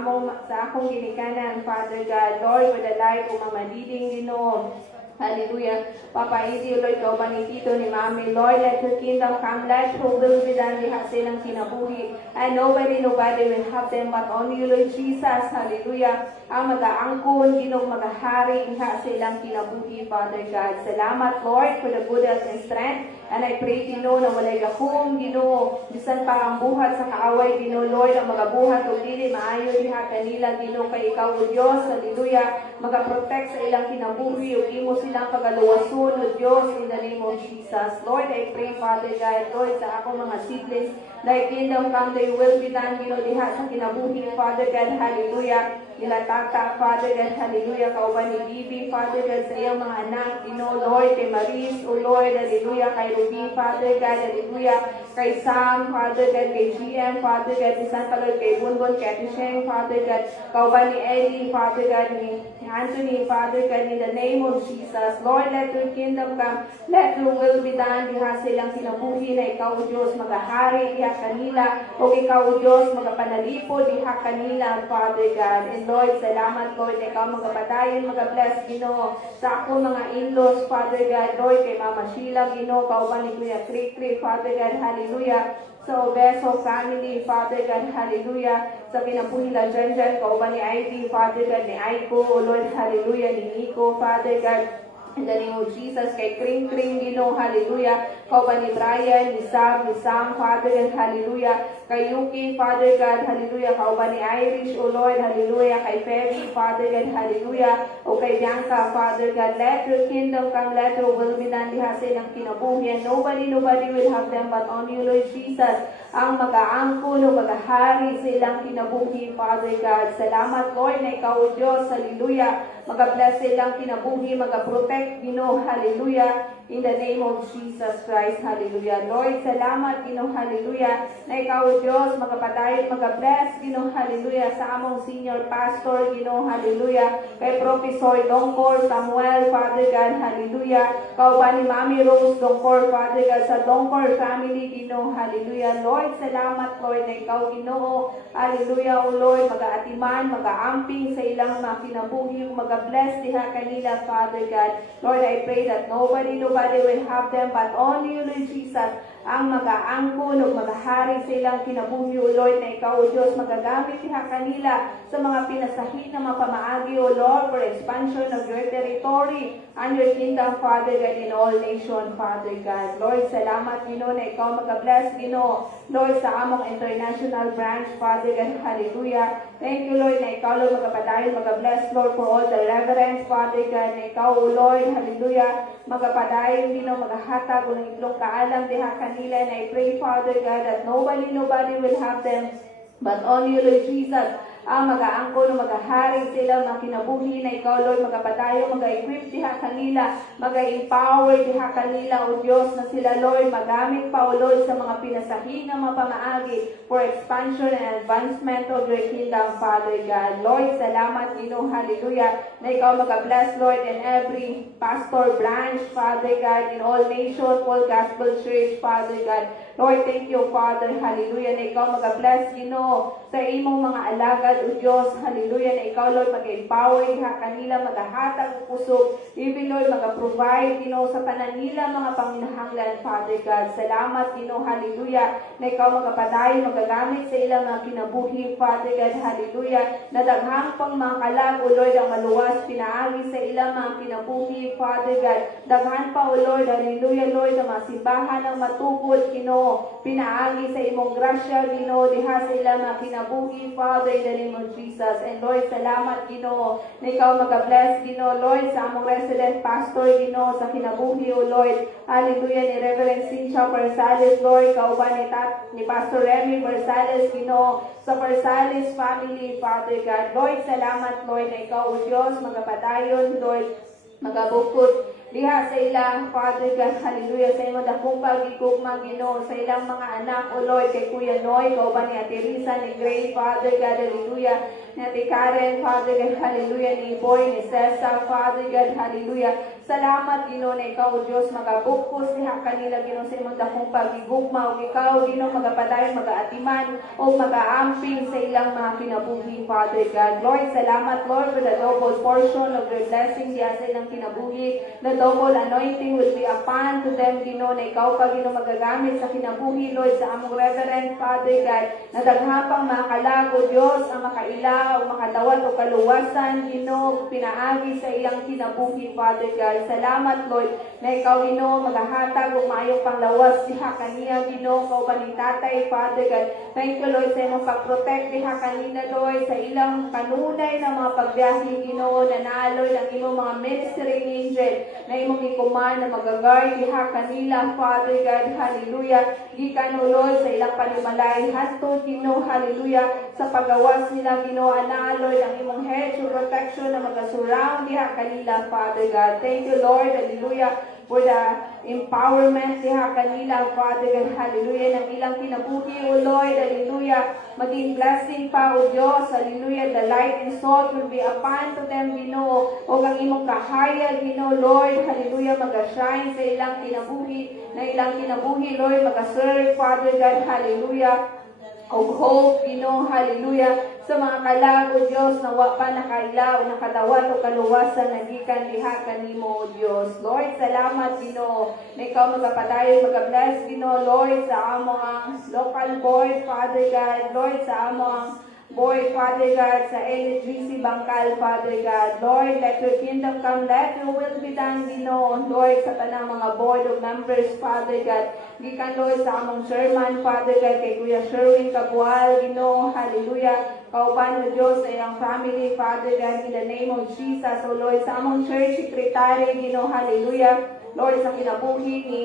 akong ginikanan, Father God, Lord, for the life of Mama Diding, Ginoo. Hallelujah. Papa, hindi, Lord, kauban ni Tito, ni Mami. Lord, let your kingdom come. Let your will be done. Diha silang kinabuhi. And nobody will have them but only you, Lord Jesus. Hallelujah. Ang mag-aangkon, ginong mag-ahari, diha silang kinabuhi, Father God. Salamat, Lord, for the good health and strength. And I pray, Gino, na walay gahom, Gino, bisan pa ang buhat sa kaaway, Gino, Lord, ang magabuhat o dili, maayo diha kanila, Gino, kay ikaw, o Diyos. Hallelujah. Magaprotect sa ilang kinabuhi, o imo silang pagaluwason, O Diyos, in the name of Jesus. Lord, I pray, Father God, Lord, sa akong mga siblings, thy kingdom come, thy will be done, Gino, diha sa kinabuhi, Father God, hallelujah. Nila tata, Father God, hallelujah, kauban ni Bibi, Father God, sa iyong mga anak, Gino, Lord, kay Maris, O Lord, hallelujah, kay Ruby, Father God, hallelujah, kay Sam, Father God, kay GM, Father God, isan pa, Lord, kay Bunbun, kay Ate Sheng, Father God, kauban ni Ellie, Father God, ni Anthony, Father God, in the name of Jesus. Lord, let your kingdom come. Let your will be done. Diha silang sinabuhi na ikaw, O Diyos, magahari diha kanila. O ikaw, O Diyos, magapanalipo diha kanila, Father God. And Lord, salamat, Lord, na ikaw magapatayon, magabless, Ginoo, sa ako mga in-laws, Father God. Lord, kay Mama Sheila, Ginoo, kauban ni Kuya Kri-Kri, Father God, hallelujah. So, Beso family, Father God, hallelujah. Sa kinabuhi lang dyan, kauban ni Ivy, Father God, ni Aiko, O Lord, hallelujah, ni Nico, Father God. In the name of Jesus, kay Kring, Gino, hallelujah. Kauban ni Brian, ni Sam, Father God, hallelujah. Kay Yuki, Father God, hallelujah. Kauban ni Irish, O Lord, hallelujah. Kay Febby, Father God, hallelujah. O kay Bianca, Father God, let your kingdom come, let your will be done. Diha silang kinabuhi. And nobody will have them but only you, Lord Jesus. Ang mag-aangkon o mag-ahari sa ilang kinabuhi, Father God. Salamat, Lord, na ikaw, O Diyos, hallelujah. Mag-bless silang kinabuhi, mag-protect, Gino, hallelujah. In the name of Jesus Christ, hallelujah. Lord, salamat, Gino, hallelujah. Na ikaw, O Diyos, magpatayon, mag-bless, Gino, hallelujah. Sa among senior pastor, Gino, hallelujah. Kay Professor Dongkor Samuel, Father God, hallelujah. Kauban ni Mami Rose Dongkor, Father God, sa Dongkor family, Gino, hallelujah. Lord, salamat, Lord, na ikaw, Ginoo, hallelujah, O Lord, mag-aatiman, mag-aamping sa ilang mga kinabuhi, mag-bless diha kanila, Father God. Lord, I pray that nobody will have them but only you, Lord Jesus, ang mag-aangkon o mag-ahari sa ilang kinabuhi, O Lord, na ikaw, O Diyos, magagamit diha kanila sa mga pinasahi na mga pamaagi, O Lord, for expansion of your territory and your kingdom, Father God, in all nations, Father God. Lord, salamat, Gino, na ikaw mag-bless, Gino, Lord, sa among international branch, Father God, hallelujah. Thank you, Lord, na ikaw, Lord, magpatayon, mag-bless, Lord, for all the reverence, Father God, na ikaw, O Lord, hallelujah, magpatayon, Gino, maghatag, o ng itlong kaalam, diha kanila, and I pray, Father God, that nobody will have them, but only you, Lord Jesus, ang mag-aangkon o mag-ahari sila, mga kinabuhi na ikaw, Lord, magpatayo, mag-equip diha kanila, mag-empower diha kanila, O Diyos, na sila, Lord, magamit pa, O Lord, sa mga pinasahi na mga pamaagi for expansion and advancement of your kingdom, Father God. Lord, salamat, Gino, hallelujah, na ikaw mag-bless, Lord, in every pastor branch, Father God, in all nations, all gospel church, Father God. Lord, thank you, Father, hallelujah, na ikaw mag-bless, Gino, sa imong mga alagad, O Diyos, hallelujah, na ikaw, Lord, mag-empower diha kanila, maghahatag o kusog, even, Lord, mag-provide, Gino, sa tanan nila mga panginahanglan, Father God. Salamat, Gino, hallelujah, na ikaw magpatayo, magagamit sa ilang mga kinabuhi, Father God, hallelujah, na daghang pang mga kalag, O Lord, ang maluwas, pinaagi sa ilang mga kinabuhi, Father God. Daghan pa, O Lord, hallelujah, Lord, na mga simbahan ang matukod, Gino, pinaagi sa imong grasya, Gino, diha sa ilang mga kinabuhi, Father, in the name of Jesus. And Lord, salamat, Gino, na ikaw mag-bless, Gino, Lord, sa among resident pastor, Gino, sa kinabuhi, O Lord, hallelujah, ni Reverend Cynthia Barsales, Lord, kauban ni Pastor Remy Barsales, Gino, sa Barsales family, Father God. Lord, salamat, Lord, na ikaw, O Diyos, magpatayon, Lord, magabukod diha sa ilang, Father God, hallelujah, sa imong dakong pagigugma, Ginoo, sa ilang mga anak, O Lord, kay Kuya Noy, kauban ni Ate Risa, ni Gray, Father God, hallelujah, ni Ate Karen, Father God, hallelujah, ni Boy, ni Cesar, Father God, hallelujah, Salamat, Ginoo, na ikaw, O Diyos, magabukos diha kanila, Ginoo, sa imong dakong pagigugma, o ikaw, Ginoo, magapadayon, magaatiman, o magaamping sa ilang mga kinabuhi, Father God. Lord, salamat, Lord, for the double portion of your blessing diha sa ilang kinabuhi. The double anointing will be upon to them, Ginoo, na ikaw pa, Ginoo, magagamit sa kinabuhi, Lord, sa among reverend, Father God, na daghapang makalag, O Diyos, ang makaila, o makadawat, o kaluwasan, Ginoo, pinaagi sa iyang kinabuhi, Father God. Salamat, Lord, na ikaw, Ginoo, maghahatag o maayong panglawas diha kaniya, Ginoo, kauban ni Tatay, Father God. Thank you, Lord, sa imong pag-protect diha kanina, Lord, sa ilang kanunay na mga pagbiyahe, Ginoo, na naaloy ng imong mga ministering angel na imong ikuman na mag-guard diha kanila, Father God. Hallelujah. Gikan, O Lord, sa ilang panimalay, hantod, Ginoo, hallelujah, sa paggawas nila, Ginoo, naaloy ng imong hedge of protection na mag-surround diha kanila, Father God. Thank you, Lord, hallelujah, for the empowerment diha kanila, Father God, hallelujah, ng ilang kinabuhi, O Lord, hallelujah, maging blessing pa, O Diyos, hallelujah, the light and salt will be upon to them, Ginoo, o ang imong kahayag, Ginoo, Lord, hallelujah, mag-shine sa ilang kinabuhi, na ilang kinabuhi, Lord, mag-serve, Father God, hallelujah, o hope, Ginoo, hallelujah, sa mga kalag, O Diyos, na wa pa nakaila o nakadawat o kaluwasan na gikan diha kanimo, O Diyos. Lord, salamat, Ginoo, na ikaw magapadayon, magabless, Ginoo, Lord, sa among local board, Father God, Lord, sa among board, Father God, sa NHBC Bangkal, Father God. Lord, let your kingdom come, let your will be done, Ginoo, Lord, sa tanang mga board of members, Father God. Gikan, Lord, sa among chairman, Father God, kay Kuya Sherwin Cabual, Ginoo, hallelujah. Kauban, O Diyos, sa iyang family, Father God, in the name of Jesus, O Lord, sa among church secretary, Ginoo, hallelujah. Lord, sa kinabuhi ni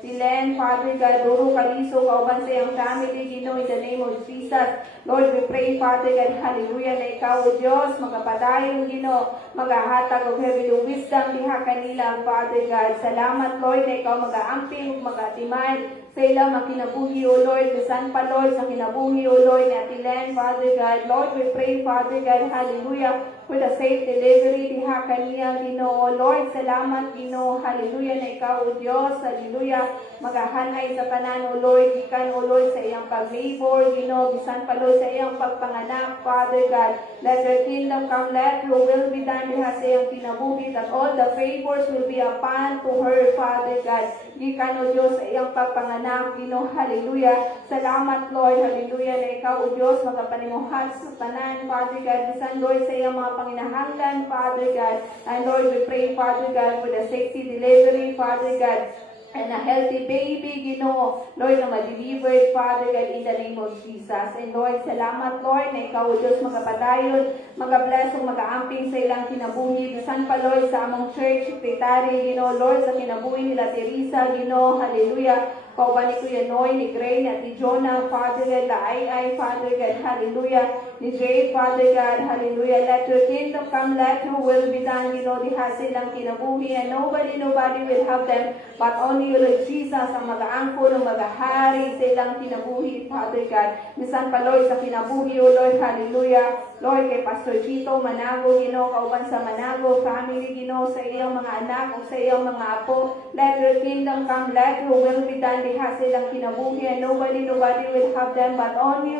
si Len, Father God, Duro Kaliso, kauban sa iyang family, Ginoo, in the name of Jesus. Lord, we pray, Father God, hallelujah, na ikaw, O Diyos, magapadayon, Ginoo, magahatag o heavenly wisdom diha kanila, Father God. Salamat, Lord, na ikaw mag-aamping, mag-atiman sa ilang mga kinabuhi, O Lord, bisan pa, Lord, sa kinabuhi, O Lord, ni Ate Len, Father God. Lord, we pray, Father God, hallelujah, for the safe delivery diha kaniya, Ginoo. Lord, salamat, Ginoo, hallelujah, na ikaw, O Diyos, hallelujah, magahanay sa tanan, O Lord, ikan, O Lord, sa iyang pag-labor, Ginoo, bisan pa, Lord, sa iyang pagpanganak, Father God. Let your kingdom come, let your will be done diha sa iyang kinabuhi, that all the favors will be upon to her, Father God. Gikan, O Diyos, sa iyang pagpanganak, Ginoo, hallelujah. Salamat, Lord, hallelujah, na ikaw, O Diyos, magapanimuhat sa tanan, Father God, bisan, Lord, sa iyang mga panginahanglan, Father God. And Lord, we pray, Father God, for the safety delivery, Father God, and a healthy baby, Ginoo, Lord, na ma-delivered, Father God, in the name of Jesus. And Lord, salamat, Lord, na ikaw, O Diyos, magapadayon, magabless, o mag-aamping sa ilang kinabuhi. Bisan pa, Lord, sa among church secretary, Ginoo, Lord, sa kinabuhi nila Teresa, Ginoo, hallelujah. Kauban ni Kuya Noy, ni Gray, at ni Jonah, Father God, la Ay, Father God, hallelujah. Ni Jay, Father God, hallelujah. Let your kingdom come, let your will be done, Ginoo, diha silang kinabuhi, and nobody will have them, but only you, Lord Jesus, ang mag-aangkon, ang mag-ahari sa ilang kinabuhi, Father God. Misan pa, Lord, sa kinabuhi, O Lord, hallelujah. Lord, kay Pastor Chito Manago, Ginoo, kauban sa Manago family, Ginoo, sa iyong mga anak o sa iyong mga apo. Let your kingdom come, let your will be done diha silang kinabuhi, and nobody will have them, but only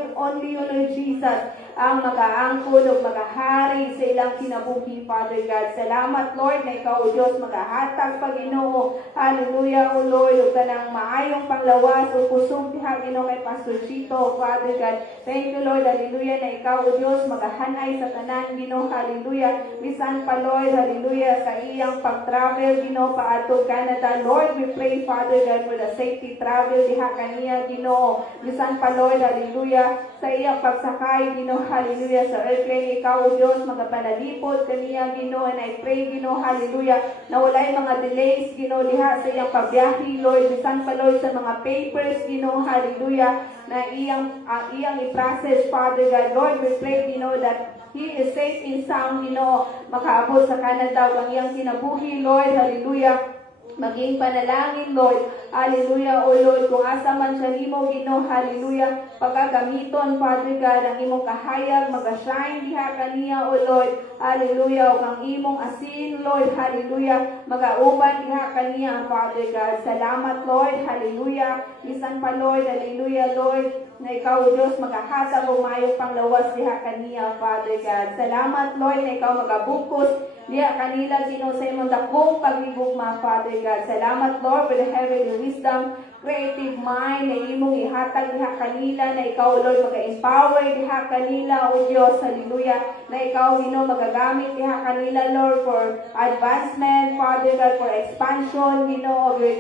you, Lord Jesus, ang mag-aangkon o mag-ahari sa ilang kinabuhi, Father God. Salamat, Lord, na ikaw, O Diyos, mag-ahatag pa, Ginoo, hallelujah, O Lord, o kanang maayong panglawas o kusog diha, Ginoo, kay Pastor Chito, Father God. Thank you, Lord, hallelujah, na ikaw, O Diyos, magahanay sa tanan, Ginoo, hallelujah. Bisan pa, Lord, hallelujah, sa iyang pag-travel, Ginoo, paadto Canada. Lord, we pray, Father God, for the safety travel diha kaniya, Ginoo. Bisan pa, Lord, hallelujah, sa iyang pagsakay, Ginoo, hallelujah, sa airplane, ikaw, O Diyos, magapanalipod kaniya, Ginoo, and I pray, Ginoo, hallelujah, na walay mga delays, Ginoo, diha sa iyang pagbiyahe, Lord. Bisan pa, Lord, sa mga papers, Ginoo, hallelujah, na iyang i-process, Father God. Lord, we pray, Ginoo, that he is safe and sound, Ginoo, makaabot sa Canada, ang iyang kinabuhi, Lord, hallelujah. maging panalangin, Lord. Hallelujah, O Lord. Kung asa man siya nimo, Ginoo, hallelujah. Pagkagamiton, Father God, ang imong kahayag, mag-shine diha kaniya, O Lord. Hallelujah. O ang imong asin, Lord. Hallelujah. Mag-auban diha kaniya, Father God. Salamat, Lord. Hallelujah. Bisan pa, Lord. Hallelujah, Lord. Na ikaw, O Diyos, maghahatag o mayong panglawas diha kaniya, Father God. Salamat, Lord, na ikaw magabukos diha kanila, Ginoo, sa imong dakong paghigugma, Father God. Salamat, Lord, for the heavenly wisdom, creative mind na imong ihatag diha kanila, na ikaw, Lord, mag-empower diha kanila, O Diyos, hallelujah, na ikaw, Ginoo, magagamit diha kanila, Lord, for advancement, Father God, for expansion, Ginoo, of your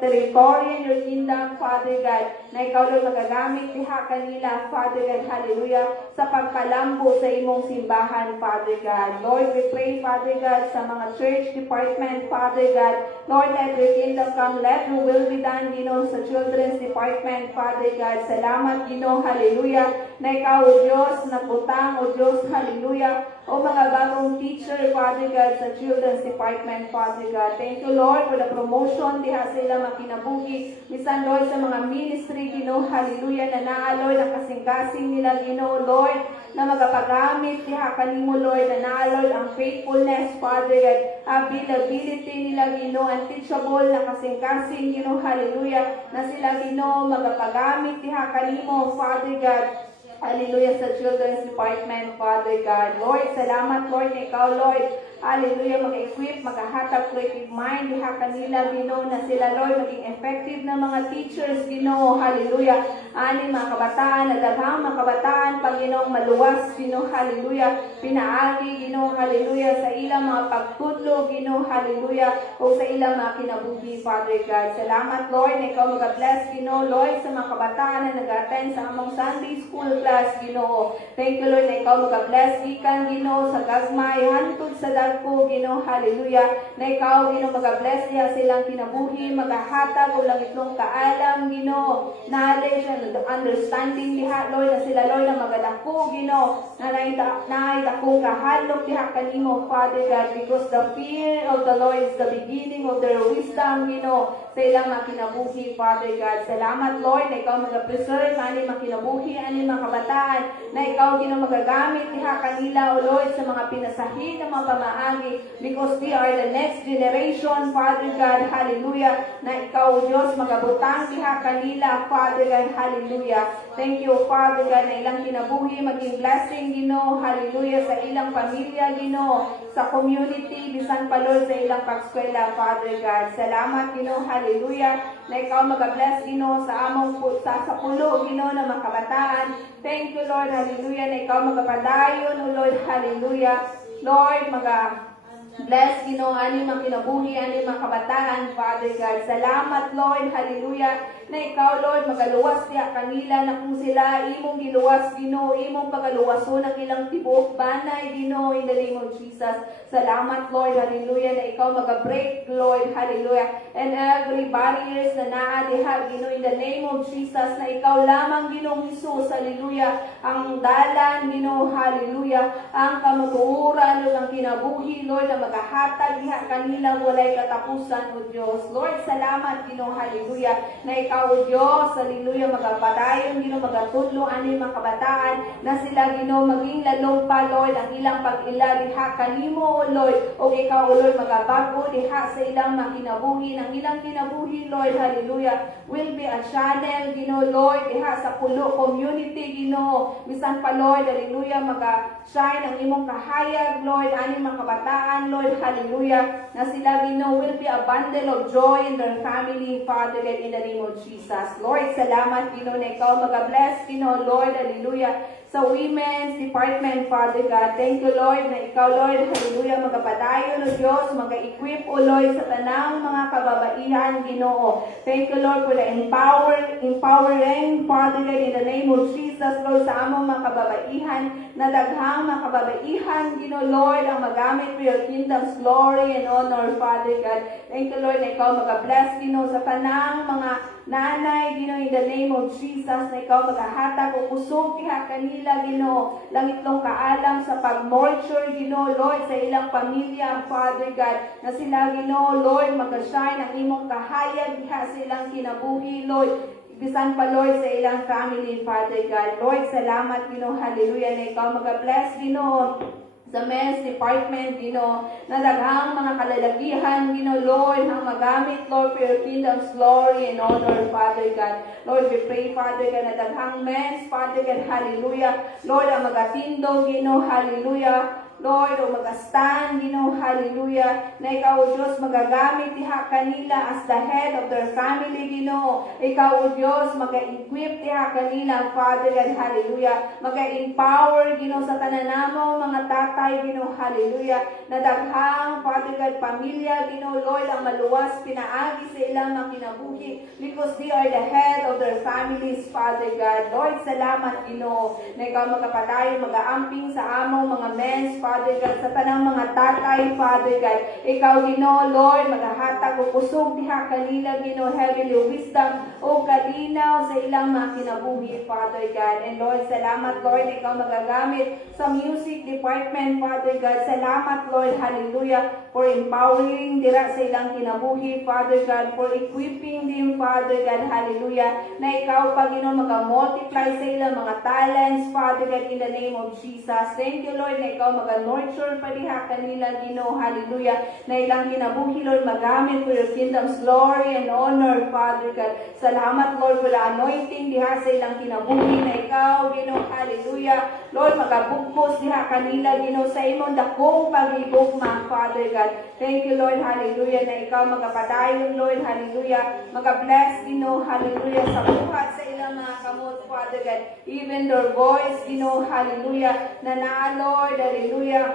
territory and your kingdom, Father God, na ikaw, Lord, magagamit diha kanila, Father God, hallelujah, sa pagpalambo sa imong simbahan, Father God. Lord, we pray, Father God, sa mga church department, Father God, Lord, let your kingdom come, let your will be done, Ginoo, sa children's department, Father God. Salamat, Ginoo, hallelujah, na ikaw, O Diyos, na putang, O Diyos, hallelujah, o mga bagong teacher, Father God, sa children's department, Father God. Thank you, Lord, for the promotion, diha sa ilang makinabuhi, misan, Lord, sa mga ministry, Ginoo, hallelujah, na naa, Lord, ang kasing-kasing nila, Ginoo, Lord, na magapagamit diha kanimo, Lord, na naa, Lord, ang faithfulness, Father God, availability nila, Ginoo, and teachable na kasing-kasing, Ginoo, hallelujah, na sila, Ginoo, magapagamit diha kanimo, Father God, hallelujah, sa children's department, Father God. Lord, salamat, Lord, na ikaw, Lord, hallelujah, mag-equip, maghahatag creative mind diha kanila, Ginoo, na sila, Lord, maging effective na mga teachers, Ginoo, hallelujah, ani mga kabataan, na daghang mga kabataan, Panginoong maluwas, Ginoo, hallelujah, pinaagi, Ginoo, hallelujah, sa ilang mga pagtudlo, Ginoo, hallelujah, o sa ilang mga kinabuhi, Father God. Salamat, Lord, na ikaw mag-bless, Ginoo, Lord, sa mga kabataan na nag-attend sa among Sunday school class, Ginoo. Thank you, Lord, na ikaw mag-bless, gikan, Ginoo, sa gagmay, hantod sa dagko, Ginoo, hallelujah, na ikaw, Ginoo, mag-bless niya silang kinabuhi, maghahatag o lang itlong kaalam, Ginoo, knowledge and understanding diha, Lord, na sila, Lord, na magadako, Ginoo, na naidakong kahalok diha kanimo, Father God, because the fear of the Lord is the beginning of their wisdom, Ginoo, sa ilang mga kinabuhi, Father God. Salamat, Lord, na ikaw mag-preserve ani mga kinabuhi, ani mga kabataan, na ikaw, Ginoo, magagamit diha kanila, O Lord, sa mga pinasahin ng mga pamaagi, because we are the next generation, Father God, hallelujah, na ikaw, O Diyos, magabutang diha kanila, Father God, hallelujah. Thank you, Father God, na ilang kinabuhi, maging blessing, Ginoo, hallelujah, sa ilang pamilya, Ginoo, sa community, bisan pa, Lord, sa ilang pagskwela, Father God. Salamat, Ginoo, hallelujah, na ikaw mag-bless, Ginoo, sa among sa pulo, Ginoo, na mga kabataan. Thank you, Lord, hallelujah, na ikaw magapadayon, O Lord, hallelujah. Lord, bless, Ginoo, ani mga kinabuhi, ani mga kabataan, Father God. Salamat, Lord, hallelujah, na ikaw, Lord, magaluwas diha kanila, na kung sila imong giluwas, Ginoo, imong pagaluwason ang ilang tibuok banay, Ginoo, in the name of Jesus. Salamat, Lord, hallelujah, na ikaw mag-break, Lord, hallelujah, and every barriers na naa diha, Ginoo, in the name of Jesus, na ikaw lamang, Ginoo Jesus, hallelujah, ang dalan, Ginoo, hallelujah, ang kamatuoran ng kinabuhi, Lord, na maghahatag diha kanila walay katapusan, O Diyos. Lord, salamat, Ginoo, hallelujah, na ikaw, O Diyos, hallelujah, magapadayon, Ginoo, magatudlo ani mga kabataan, na sila, Ginoo, maging lalong pa, Lord, ang ilang pag-ila diha kanimo, O Lord, o ikaw, O Lord, magabago diha sa ilang makinabuhi, ang ilang kinabuhi, Lord, hallelujah, will be a channel, Ginoo, Lord, diha sa pulo community, Ginoo, bisan pa, Lord, hallelujah, maga-shine ang imong kahayag, Lord, ani mga kabataan, Lord, hallelujah, na sila, Ginoo, will be a bundle of joy in their family, Father God, in the name of Jesus. Lord, salamat, Ginoo, na ikaw mag-bless, Ginoo, Lord, hallelujah, sa women's department, Father God. Thank you, Lord, na ikaw, Lord, hallelujah, magapadayon, O Diyos, mag-equip, O Lord, sa tanang mga kababaihan, Ginoo. Thank you, Lord, for the empowering, Father God, in the name of Jesus, Lord, sa among mga kababaihan, na daghang mga kababaihan, Ginoo, Lord, ang magamit for your kingdom's glory and honor, Father God. Thank you, Lord, na ikaw mag-bless, Ginoo, sa tanang mga nanay, Ginoo, in the name of Jesus, na ikaw magahatag o kusog diha kanila, Ginoo, langit long kaalam sa pag-nurture, Ginoo, Lord, sa ilang pamilya, Father God, na sila, Ginoo, Lord, mag-shine ang imong kahayag diha sa ilang kinabuhi, Lord, bisan pa, Lord, sa ilang family, Father God. Lord, salamat, Ginoo, hallelujah, na ikaw mag-bless, Ginoo, sa men's department, Ginoo, na daghang mga kalalakihan, Ginoo, Lord, ang magamit, Lord, for your kingdom's glory and honor, Father God. Lord, we pray, Father God, na daghang men's, Father God, hallelujah, Lord, ang magatindog, Ginoo, hallelujah, Lord, o mag-stand, Ginoo, hallelujah, na ikaw, O Diyos, magagamit diha kanila as the head of their family, Ginoo. Ikaw, O Diyos, mag-equip diha kanila, Father God, hallelujah, mag-empower, Ginoo, sa tananamo, mga tatay, Ginoo, hallelujah, na daghang, Father God, pamilya, Ginoo, Lord, ang maluwas, pinaagi sa ilang mga kinabuhi, because they are the head of their families, Father God. Lord, salamat, Ginoo, na ikaw magkapatayo, mag-aamping sa among mga men's, Father God, sa tanang mga tatay, Father God. Ikaw, Ginoo, Lord, maghahatag o kusog diha kanila, Ginoo, heavenly wisdom o kalinaw sa ilang mga kinabuhi, Father God. And Lord, salamat, Lord, na ikaw magagamit sa music department, Father God. Salamat, Lord, hallelujah, for empowering dira sa ilang kinabuhi, Father God, for equipping them, Father God, hallelujah, na ikaw pa, Ginoo, mag-multiply sa ilang mga talents, Father God, in the name of Jesus. Thank you, Lord, na ikaw nurture pa diha kanila, Ginoo, hallelujah, na ilang kinabuhi, Lord, magamit for your kingdom's glory and honor, Father God. Salamat, Lord, for the anointing diha sa ilang kinabuhi, na ikaw, Ginoo, hallelujah, Lord, magabugkos diha kanila, Ginoo, sa imong dakong pag-igugma, Father God. Thank you, Lord, hallelujah, na ikaw magapadayon, Lord, hallelujah, magabless, Ginoo, hallelujah, sa buhat sa ilang mga kamot, Father God, even their voice, Ginoo, hallelujah, na Lord, hallelujah,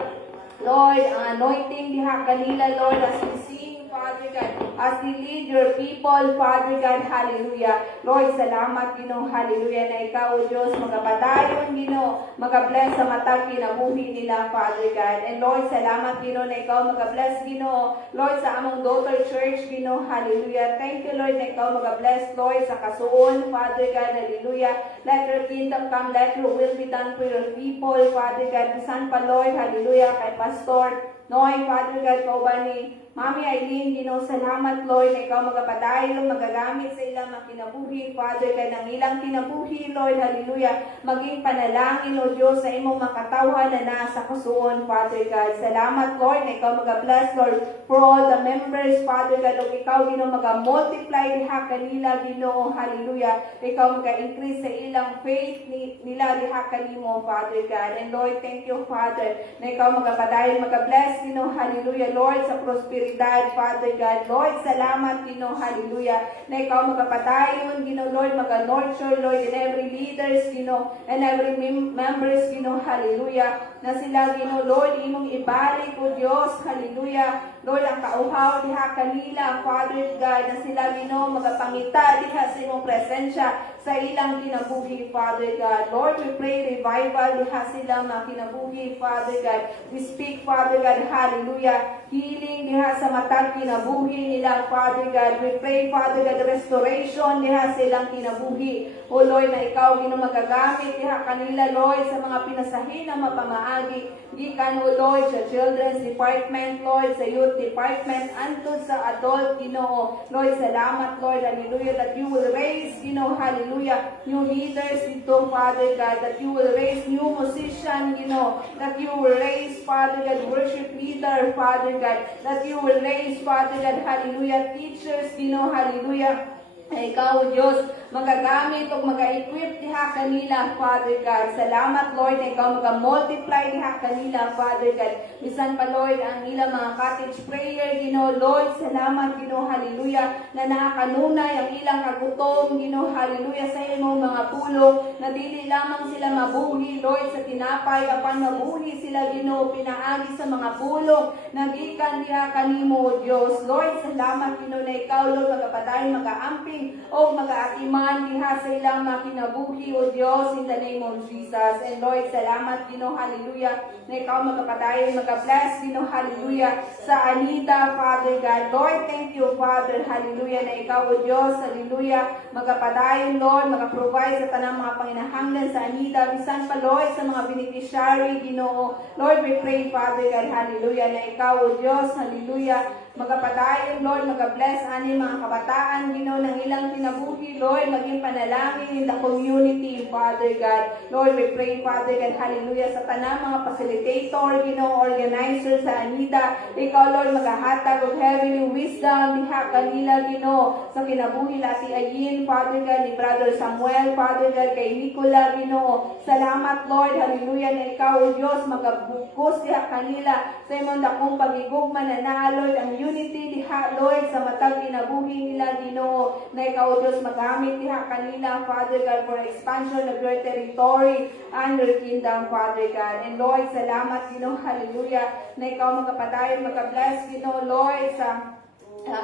Lord, ang anointing diha kanila, Lord, as we sing, Father God, as we lead your people, Father God, hallelujah. Lord, salamat, Ginoo, hallelujah, na ikaw, O Diyos, magapadayon, Ginoo, magabless sa matag kinabuhi nila, Father God. And Lord, salamat, Ginoo, na ikaw magabless, Ginoo, Lord, sa among daughter church, Ginoo, hallelujah. Thank you, Lord, na ikaw magabless, Lord, sa kasuon, Father God, hallelujah. Let your kingdom come, let your will be done for your people, Father God. Bisan pa, Lord, hallelujah, kay Pastor Noy, Father God, kauban ni Mami Aileen, Ginoo, salamat, Lord, na ikaw magapadayon, magagamit sa ilang mga kinabuhi, Father God, ng ilang kinabuhi, Lord, hallelujah, maging panalangin, O Diyos, sa imong makatawhan na nasa kasuon, Father God. Salamat, Lord, na ikaw magabless, Lord, for all the members, Father God, o ikaw, Ginoo, magamultiply diha kanila, Ginoo, hallelujah, ikaw maga-increase sa ilang faith nila diha kanimo, Father God. And Lord, thank you, Father, na ikaw magapadayon, magabless, Ginoo, hallelujah, Lord, sa prosperidad, Father God. Lord, salamat, Ginoo, hallelujah, na ikaw magapadayon, Ginoo, Lord, maga-nurture, Lord, in every leaders, Ginoo, and every members, Ginoo, hallelujah, na sila, Ginoo, Lord, imong ibalik, O Diyos, hallelujah, Lord, ang kauhaw diha kanila, Father God, na sila, Ginoo, magapangita diha sa imong presensya sa ilang kinabuhi, Father God. Lord, we pray revival diha sila mga kinabuhi, Father God. We speak, Father God, hallelujah, healing diha sa matag kinabuhi nila, Father God. We pray, Father God, restoration diha sa ilang kinabuhi. O Lord, na ikaw, Ginoo, magagamit diha kanila, Lord, sa mga pinasahin na mapamaagi. Gikan, O Lord, sa children's department, Lord, sa youth department, unto sa adult, Ginoo. Lord, salamat, Lord, hallelujah, that you will raise, Ginoo, hallelujah, new leaders dito, Father God, that you will raise new musicians, Ginoo, that you will raise, Father God, worship leader, Father God, that you will raise, Father God, hallelujah, teachers, Ginoo, hallelujah, na ikaw, Diyos, magagamit o mag-equip diha kanila, Father God. Salamat, Lord, na ikaw mag-multiply diha kanila, Father God. Bisan pa, Lord, ang ilang mga cottage prayer, Ginoo, Lord, salamat, Ginoo, hallelujah, na nakakanunay ang ilang kagutom, Ginoo, hallelujah, sa imong mga pulong, na dili lamang sila mabuhi, Lord, sa tinapay, apan mabuhi sila, Ginoo, pinaagi sa mga pulong, nagikan diha kanimo, Diyos. Lord, salamat, Ginoo, na ikaw, Lord, magapadayon, mag-aampi amping o mag-aatiman diha sa ilang mga kinabuhi o Diyos in the name of Jesus. And Lord, salamat Ginoo, hallelujah, na ikaw magkapadayon, mag-bless Ginoo, hallelujah, sa Anita, Father God. Lord, thank you, Father, hallelujah, na ikaw o Diyos, hallelujah, magkapadayon, Lord, mag-provide sa tanang mga panginahanglan sa Anita, bisan pa, Lord, sa mga beneficiary, Ginoo. Lord, we pray, Father God, hallelujah, na ikaw o Diyos, hallelujah, magkapadayon, Lord, mag-bless ani mga kabataan, Ginoo, ng ilang kinabuhi, Lord, maging panalangin in the community, Father God. Lord, we pray, Father God, hallelujah, sa tanang mga facilitator, Ginoo, organizer sa Anita, ikaw, Lord, maghahatag of heavenly wisdom, diha kanila, Ginoo, sa kinabuhi lati ayin, Father God, ni Brother Samuel, Father God, kay Nicola, Ginoo. Salamat, Lord, hallelujah, na ikaw, o Diyos, magabukos diha kanila sa imong dakong pagigugma na naa, Lord, ang unity diha, Lord, sa matag kinabuhi nila, Ginoo, na ikaw, o Diyos, magamit diha kanila, Father God, for expansion of your territory and your kingdom, Father God. And Lord, salamat, Ginoo, hallelujah, na ikaw magkapadayon, magka-bless, Ginoo, Lord, sa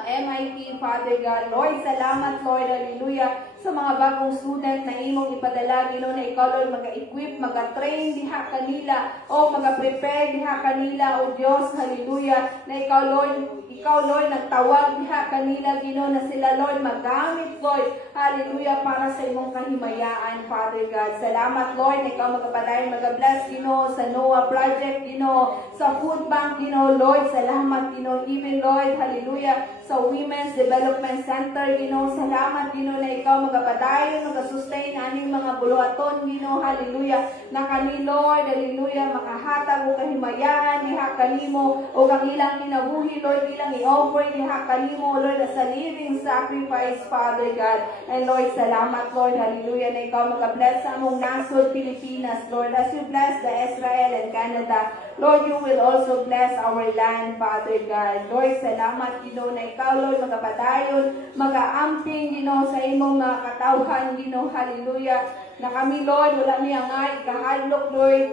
MIT, Father God. Lord, salamat, Lord, hallelujah, sa mga bagong student na imong ipadala, Ginoo, na ikaw, Lord, mag-equip, mag-train diha kanila, o mag-prepare diha kanila, o Diyos, hallelujah, na ikaw, Lord, nagtawag diha kanila, Ginoo, na sila, Lord, magamit, Lord, hallelujah, para sa imong kahimayaan, Father God. Salamat, Lord, na ikaw magkapadayon, mag-bless, Ginoo, sa NOAA project, Ginoo, sa food bank, Ginoo, Lord, salamat, Ginoo, even, Lord, hallelujah, sa Women's Development Center, Ginoo, salamat, Ginoo, na ikaw magkapadayon, mag-sustain aning mga buluhaton, Ginoo, hallelujah, na kani, Lord, hallelujah, makahatag o kahimayaan diha kanimo o kang ilang kinabuhi, Lord, ilang i-offer diha kanimo, Lord, as a living sacrifice, Father God. And Lord, salamat, Lord, hallelujah, na ikaw mag-bless sa among nasod Pilipinas, Lord, as you bless the Israel and Canada, Lord, you will also bless our land, Father God. Lord, salamat, Ginoo, na ikaw, Lord, magkapadayon, mag-aamping, Ginoo, sa imong mga katawhan, Ginoo, hallelujah, na kami, Lord, wala niya nga ikahadlok, Lord,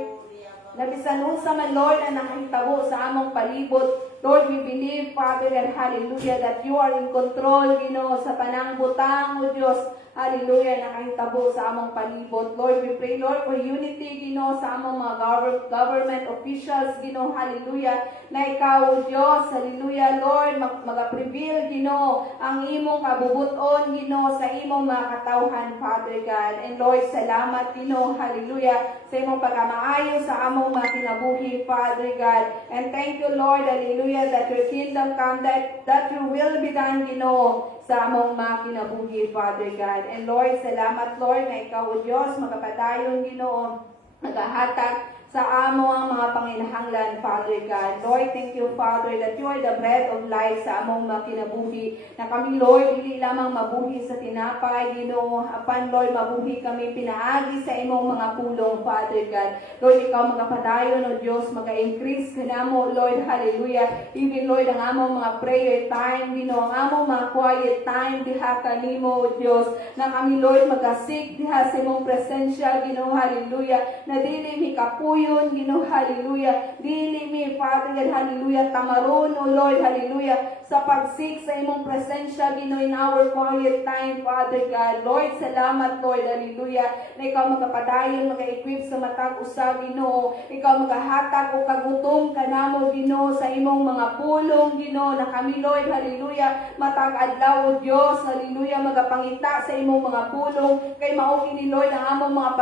na bisan unsa man, Lord, na nakahitabo sa among palibot, Lord, we believe, Father God, hallelujah, that you are in control, Ginoo, sa tanang butang, O Diyos, hallelujah, nakahitabo sa among palibot. Lord, we pray, Lord, for unity, Ginoo, sa among mga government officials, Ginoo, hallelujah, na ikaw, O Diyos, hallelujah, Lord, mag-prevail, Ginoo, ang imong kabubuton, Ginoo, sa imong mga katawhan, Father God. And Lord, salamat, Ginoo, hallelujah, sa imong pagkamaayo sa among mga kinabuhi, Father God. And thank you, Lord, hallelujah, that your kingdom come, that your will be done, Ginoo, sa among mga kinabuhi, Father God. And Lord, salamat, Lord, na ikaw, O Diyos, magkapadayon, Ginoo, nagahatag sa amo ang mga panginahanglan, Father God. Lord, thank you, Father, that you are the bread of life sa among mga kinabuhi. Na kami, Lord, dili lamang mabuhi sa tinapay, Ginoo, apan, Lord, mabuhi kami pinaagi sa imong mga pulong, Father God. Lord, ikaw magapadayon, O Diyos, mag-increase ka na mo, Lord, hallelujah. Even, Lord, ang among mga prayer time, Ginoo, ang among mga quiet time, diha kanimo, O Diyos, na kami, Lord, mag-asik diha sa imong presensya, Ginoo, hallelujah, na dili mi kapuyo, Ginoo, hallelujah. Dili mi, Father God, hallelujah, tamaron, O Lord, hallelujah, sa pagsik sa imong presensya, Ginoo, in our quiet time, Father God. Lord, salamat, Lord, hallelujah, na ikaw magkapadayon, mag-equip sa matag usa, Ginoo. Ikaw maghahatag o kagutom kanamo, Ginoo, sa imong mga pulong, Ginoo, na kami, Lord, hallelujah, matag adlaw, O Diyos, hallelujah, magapangita sa imong mga pulong, kay mao kini, Lord, ang among mga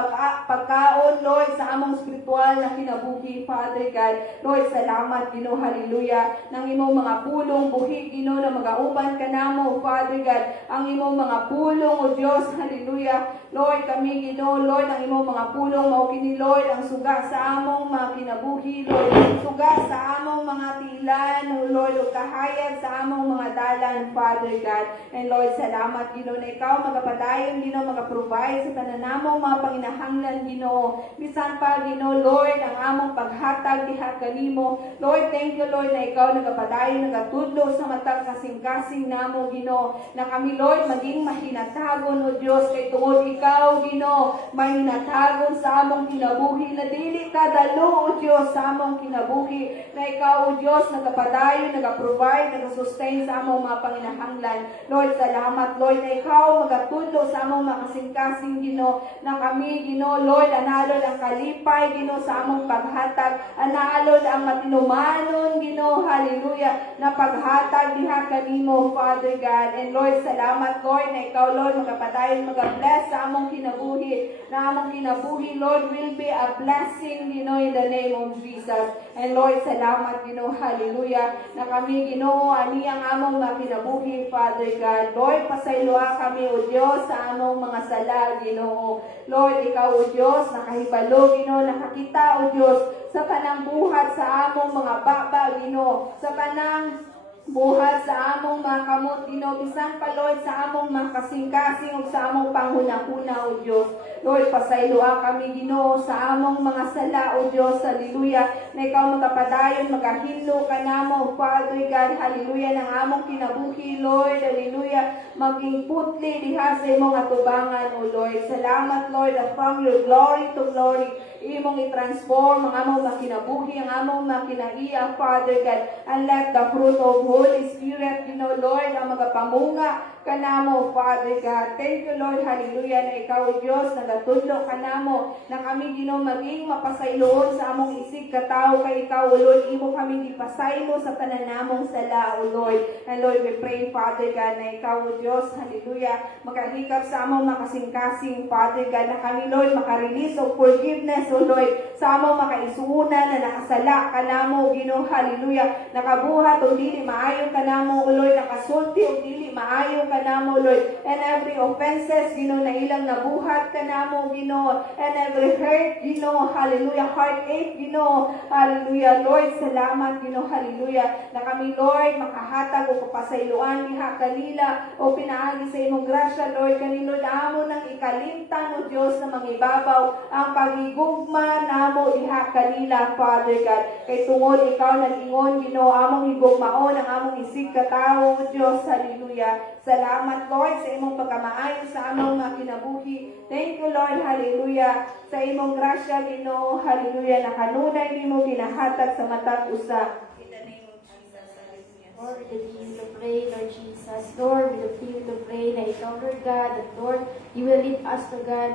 pagkaon, Lord, sa among spiritual na kinabuhi, Father God. Lord, salamat, Ginoo, hallelujah, ng imong mga pulong buhi, Ginoo, na magauban kanamo, Father God, ang imong mga pulong, O Diyos, hallelujah. Lord, kami, Ginoo, Lord, ang imong mga pulong mao kini, Lord, ang suga sa among mga kinabuhi, Lord, suga sa among mga tilan, O Lord, o kahayag sa among mga dalan, Father God. And Lord, salamat, Ginoo, na ikaw magapadayon, Ginoo, magaprovide sa tanan namong mga panginahanglan, Ginoo. Bisan pa, Ginoo, Lord, ang among paghatag diha kanimo. Lord, thank you, Lord, na ikaw nagapadayon, nagatudlo sa matag kasing-kasing namo, Ginoo, na kami, Lord, maging mahinatagon, O Diyos, kay tungod ikaw ikaw, Ginoo, may natagon sa among kinabuhi na dili kadalo, O Dios, sa among kinabuhi, na ikaw, O Dios, nagapadayon, nagaprovide, nagasustain sa among mga panginahanglan. Lord, salamat, Lord, na ikaw magatudlo sa among makasing-kasing, Ginoo, na kami, Ginoo, Lord, analod ang kalipay, Ginoo, sa among paghatag, analod ang matinumanon, Ginoo, hallelujah, na paghatag diha kanimo, Father God. And Lord, salamat, Lord, na ikaw, Lord, magapadayon, magabless sa among kinabuhi, na among kinabuhi, Lord, will be a blessing, Ginoo, in the name of Jesus. And Lord, salamat, Ginoo, hallelujah, na kami, Ginoo, ani ang among mga kinabuhi, Father God. Lord, pasayloa kami, O Diyos, sa among mga sala, Ginoo. Lord, ikaw, O Diyos, nakahibalo, Ginoo, nakakita, O Diyos, sa kanang buhat sa among mga baba, Ginoo, sa kanang buhat sa among mga kamot, Ginoo, bisan pa, Lord, sa among mga kasing-kasing ug sa among panghuna-huna, O Dios. Lord, pasayloa kami, Ginoo, sa among mga sala, O Dios, hallelujah, na ikaw magapadayon, magahilo ka namo, Father God, hallelujah, ng among kinabuhi, Lord, hallelujah, maging putli diha sa imong atubangan, O Lord. Salamat, Lord, that from your glory to glory, imong i-transform ang among makinabuhi, ang among makinaiya, Father God, and let the fruit of Holy Spirit, Lord, ang magapamunga kanamo, Father God. Thank you, Lord, hallelujah, na ikaw, Diyos, nagatudlo kanamo, na kami, maging mapasayloon sa among isig katao kay ikaw, O Lord, imo kami ipasaylo sa tanan namong sala, O Lord. And Lord, we pray, Father God, na ikaw, O Diyos, hallelujah, makahikap sa among makasing-kasing, Father God, na kami, Lord, makarelease of forgiveness, O Lord, sa among makaisuuna na nakasala kanamo, Ginoo, hallelujah, nakabuhat o dili maayo kanamo, O Lord, nakasulti o dili maayo kanamo, Lord, and every offenses, Ginoo, na ilang nabuhat kanamo, Ginoo, and every hurt, Ginoo, hallelujah, heartache, Ginoo, hallelujah, Lord, salamat, Ginoo, hallelujah, na kami, Lord, makahatag o kapasayloan diha kanila o pinaagi sa imong grasya, Lord, kanino amo nang ikalimtan, O Dios, na mangibabaw ang pagigugma namo diha kanila, Father God, kay tungod ikaw nag-ingon, Ginoo, among higugmaon ang among isig katao, O Dios, hallelujah. Salamat, Lord, sa imong pagkamaayo sa among mga kinabuhi. Thank you, Lord, hallelujah, sa imong grasya, Ginoo, hallelujah, na kanunay nimo ginahatag sa matag usa. In the name of Jesus, hallelujah. Lord, we continue to pray, Lord Jesus. Lord, we continue to pray na ikaw, Lord God, that Lord, you will lead us to God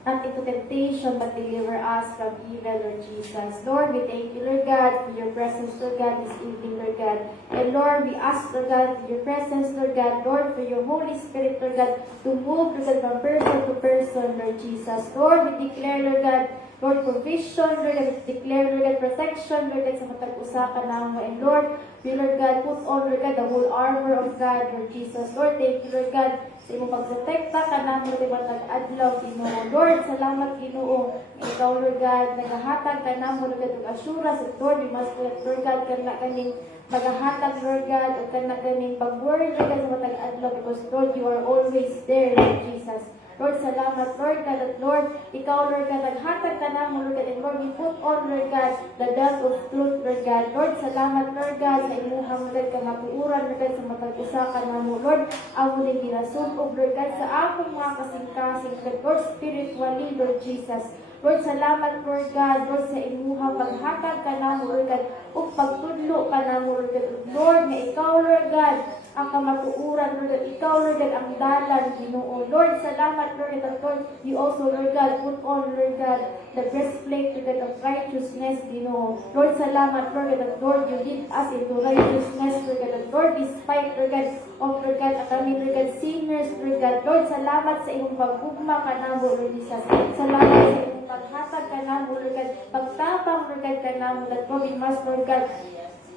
not into temptation, but deliver us from evil, Lord Jesus. Lord, we thank you, Lord God, for your presence, Lord God, this evening, Lord God. And Lord, we ask, Lord God, for your presence, Lord God, Lord, for your Holy Spirit, Lord God, to move, Lord God, from person to person, Lord Jesus. Lord, we declare, Lord God, Lord, provision, Lord God, we declare, Lord God, protection, Lord God, sa matag-usapan namin. And Lord, we, Lord God, put on, Lord God, the whole armor of God, Lord Jesus. Lord, thank you, Lord God, sa imong pagprotekta ka namin, Lord, matag-adlaw, Ginoo. Lord, salamat, Ginoo. Ikaw, Lord God, naghahatag ka namin, Lord God, ng assurance. At Lord, we must, Lord God, kana kaning maghahatag, Lord God, o kana kaning pag-word, Lord God, sa matag-adlaw, because, Lord, you are always there, Lord Jesus. Lord, salamat, Lord God, at Lord, ikaw, Lord God, naghatag ka na mo, Lord God, and Lord, we put on, Lord God, the belt of truth, Lord God. Lord, salamat, Lord God, sa imuhang, Lord God, kamatuuran, Lord God, sa matag-usakan na mo, Lord, ang muling ginasunog, Lord God, sa akong mga kasing-kasing, Lord, spiritually, Lord Jesus. Lord, salamat, Lord God, Lord, sa imuhang paghatag ka na mo, Lord God, o pagtudlo ka na mo, Lord God. Lord, na ikaw, Lord God, ang kamatuuran, Lord God, ikaw, Lord God, ang dalan, Ginoo. Lord, salamat, Lord God, Lord, you also, Lord God, put on, Lord God, the breastplate, Lord God, of righteousness, Ginoo. Lord, salamat, Lord God, Lord, you lead us into righteousness, Lord God, Lord, despite, Lord God, of, Lord God, at kami, Lord God, sinners, Lord God. Lord, salamat sa iyong paghugma ka na mo, Lord Jesus. Salamat sa iyong paghatag ka na mo, Lord God, pagtapang, Lord God, ka na mo, that Lord, we must, Lord God,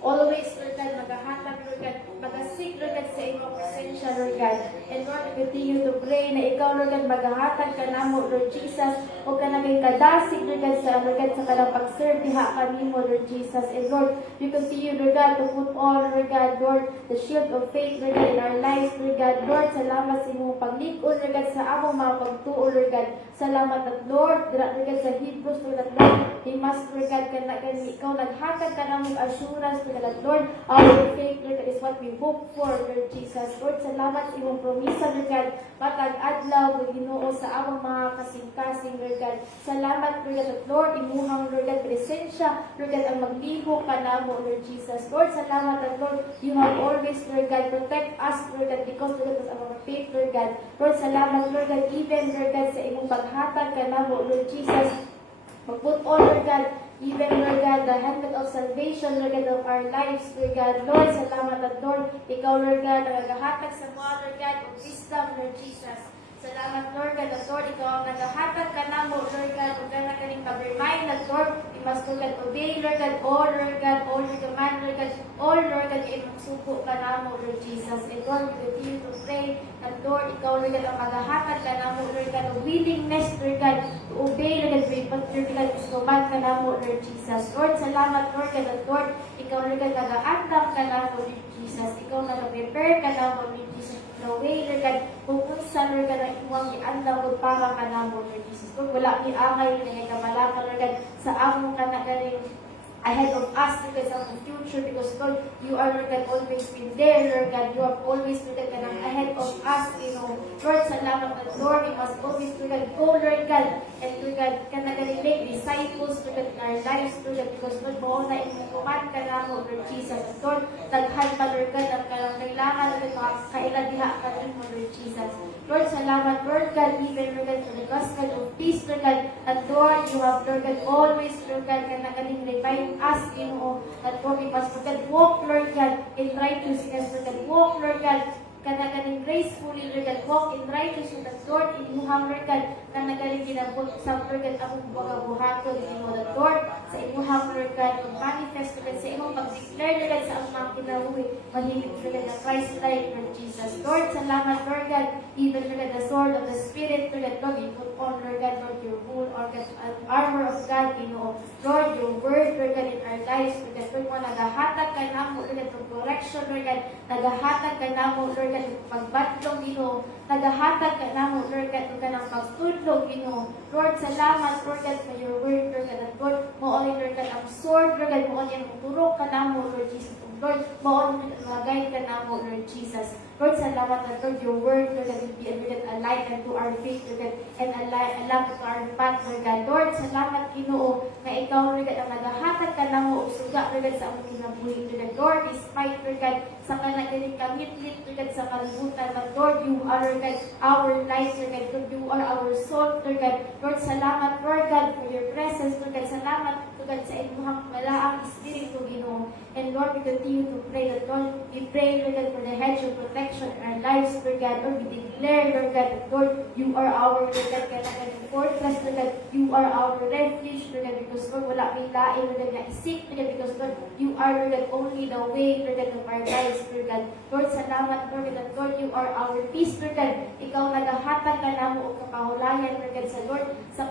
always, Lord God, maghahatag, Lord God, magasig, Lord God, sa iyong presensya, Lord God. And Lord, we continue to pray na ikaw, Lord God, maghahatag ka na mo, Lord Jesus, o ka naging kadasig, Lord God, sa, Lord God, sa kanang pag-serve, diha kami mo, Lord Jesus. And Lord, we continue, Lord God, to put on, Lord God, Lord, the shield of faith, Lord God, in our lives, Lord God. Lord, salamat sa iyong paglikod, Lord God, sa among mga pagtuo, Lord God. Salamat at Lord, Lord God, sa Hebrews, Lord God, Lord, we must us, Lord God, kani ikaw naghatag ka ng assurance, Lord God, Lord, our faith, Lord God, is what we hope for, Lord Jesus. Lord, salamat sa imong promisa, Lord God, matag adlaw, Lord, Ginoo, sa among mga kasing-kasing, Lord God. Salamat, Lord God, at Lord, imuhang, Lord God, presensya, Lord God, ang magliho ka namo, Lord Jesus. Lord, salamat, at Lord, you have always, Lord God, protect us, Lord God, because, Lord God, of our faith, Lord God. Lord, salamat, Lord God, even, Lord God, sa imong paghatag ka namo, Lord Jesus. Pag-put on, Lord God, even, Lord God, the helmet of salvation, Lord God, of our lives, Lord God. Lord, salamat at Lord, ikaw, Lord God, ang naghahatag sa mga, Lord God, of wisdom, Lord Jesus. Salamat, Lord God, at Lord, ikaw ang naghahatag ka na mo, Lord God, kung ka na kaning pag-remind at Lord, we must, Lord God, obey, Lord God, all, Lord God, all your command, Lord God, all, Lord God, kayo magsuko ka na mo, Lord Jesus. And Lord, we continue to pray, at Lord, ikaw, Lord God, ang maghahatag ka na mo, Lord God, of willingness, Lord God, to obey, Lord God, but Lord God, is command ka na mo, Lord Jesus. Lord, salamat, Lord God, at Lord, ikaw, Lord God, nag-aandam ka na mo, Lord Jesus. Ikaw nag-prepare ka na mo, Lord Jesus. The way, Lord God, kung unsa, Lord God, ang iwang iandam mo para ka na mo, Lord Jesus. Kung wala ni angay, na kamalaka, Lord God, sa among kanagaling ahead of us, Lord God, sa among future, because, Lord, you are, Lord God, always been there, Lord God. You have always, Lord God, kanang ahead of us, you know. Lord, salamat at Lord, we must always, Lord God, go, Lord God, and, Lord God, kanagaling make disciples, Lord God, in our lives, Lord God, because, Lord, mo na imong kuman ka na mo, Lord Jesus. At, Lord, daghan pa, Lord God, ang kanang kailangan, Lord God, kailan diha ka rin mo, Lord Jesus. Lord, salamat, Lord God, even, Lord God, for the gospel of peace, Lord God, and Lord, you have, Lord God, always, Lord God, kanagaling revive us, you know, that Lord, we must, Lord God, walk, Lord God, in righteousness, Lord God, walk, Lord God, kanagaling gracefully, Lord God, walk in righteousness, Lord, imuhang, Lord God, kanagaling ginabot sa, Lord God, akong buhato, you know, that Lord, sa imuhang, Lord God, manifest, Lord God, sa imong pag-declare, Lord God, sa among mga kinabuhi, mahilig, Lord God, na Christ-like, Lord Jesus. Lord, salamat, Lord God, even, Lord God, the sword of the Spirit, Lord God, Lord, you put on, Lord God, Lord, your whole armor of God, you know, Lord, your word, Lord God, in our lives, Lord God, Lord, mo, nagahatag ka na mo, Lord God, ng correction, Lord God, nagahatag ka na mo, Lord God, ng pagbatlong, you know, nagahatag ka na mo, Lord God, ng kanang pagtudlog, you know, Lord, salamat, Lord God, for your word, Lord God, at Lord, mo ulit, Lord God, ang sword, Lord God, mo ulit, ang turok ka na mo, Lord Jesus, Lord, mo ulit, magay ka na mo, Lord Jesus. Lord, salamat na, Lord, your word, Lord God, will be, Lord God, a light unto our faith, Lord God, and a lamp unto our path, Lord God. Lord, salamat, Ginoo, na ikaw, Lord God, ang naghahatag ka na mo, suga, Lord God, sa among kinabuhi, Lord God. Lord, despite, Lord God, sa kanagaling kamit-lit, Lord God, sa kalibutan, but Lord, you are, Lord God, our life, Lord God. Lord, you are our soul, Lord God. Lord, salamat, Lord God, for your presence, Lord God. Salamat, Lord God, sa inyong malaang Espiritu, Ginoo. And Lord, we continue to pray that, Lord, we pray, Lord God, for the hedge of protection in our lives, Lord God. Lord, we declare, Lord God, that, Lord, you are our, Lord God, kanagaling fortress, Lord God. You are our refuge, Lord God, because, Lord, wala may lain, Lord God, na isip, Lord God, because, Lord, you are, Lord God, only the way, Lord God, of our lives, Lord God. Lord, salamat, Lord God, that, Lord, you are our peace, Lord God. Ikaw nagahatag ka na mo o kapahulayan, Lord God, sa Lord, sa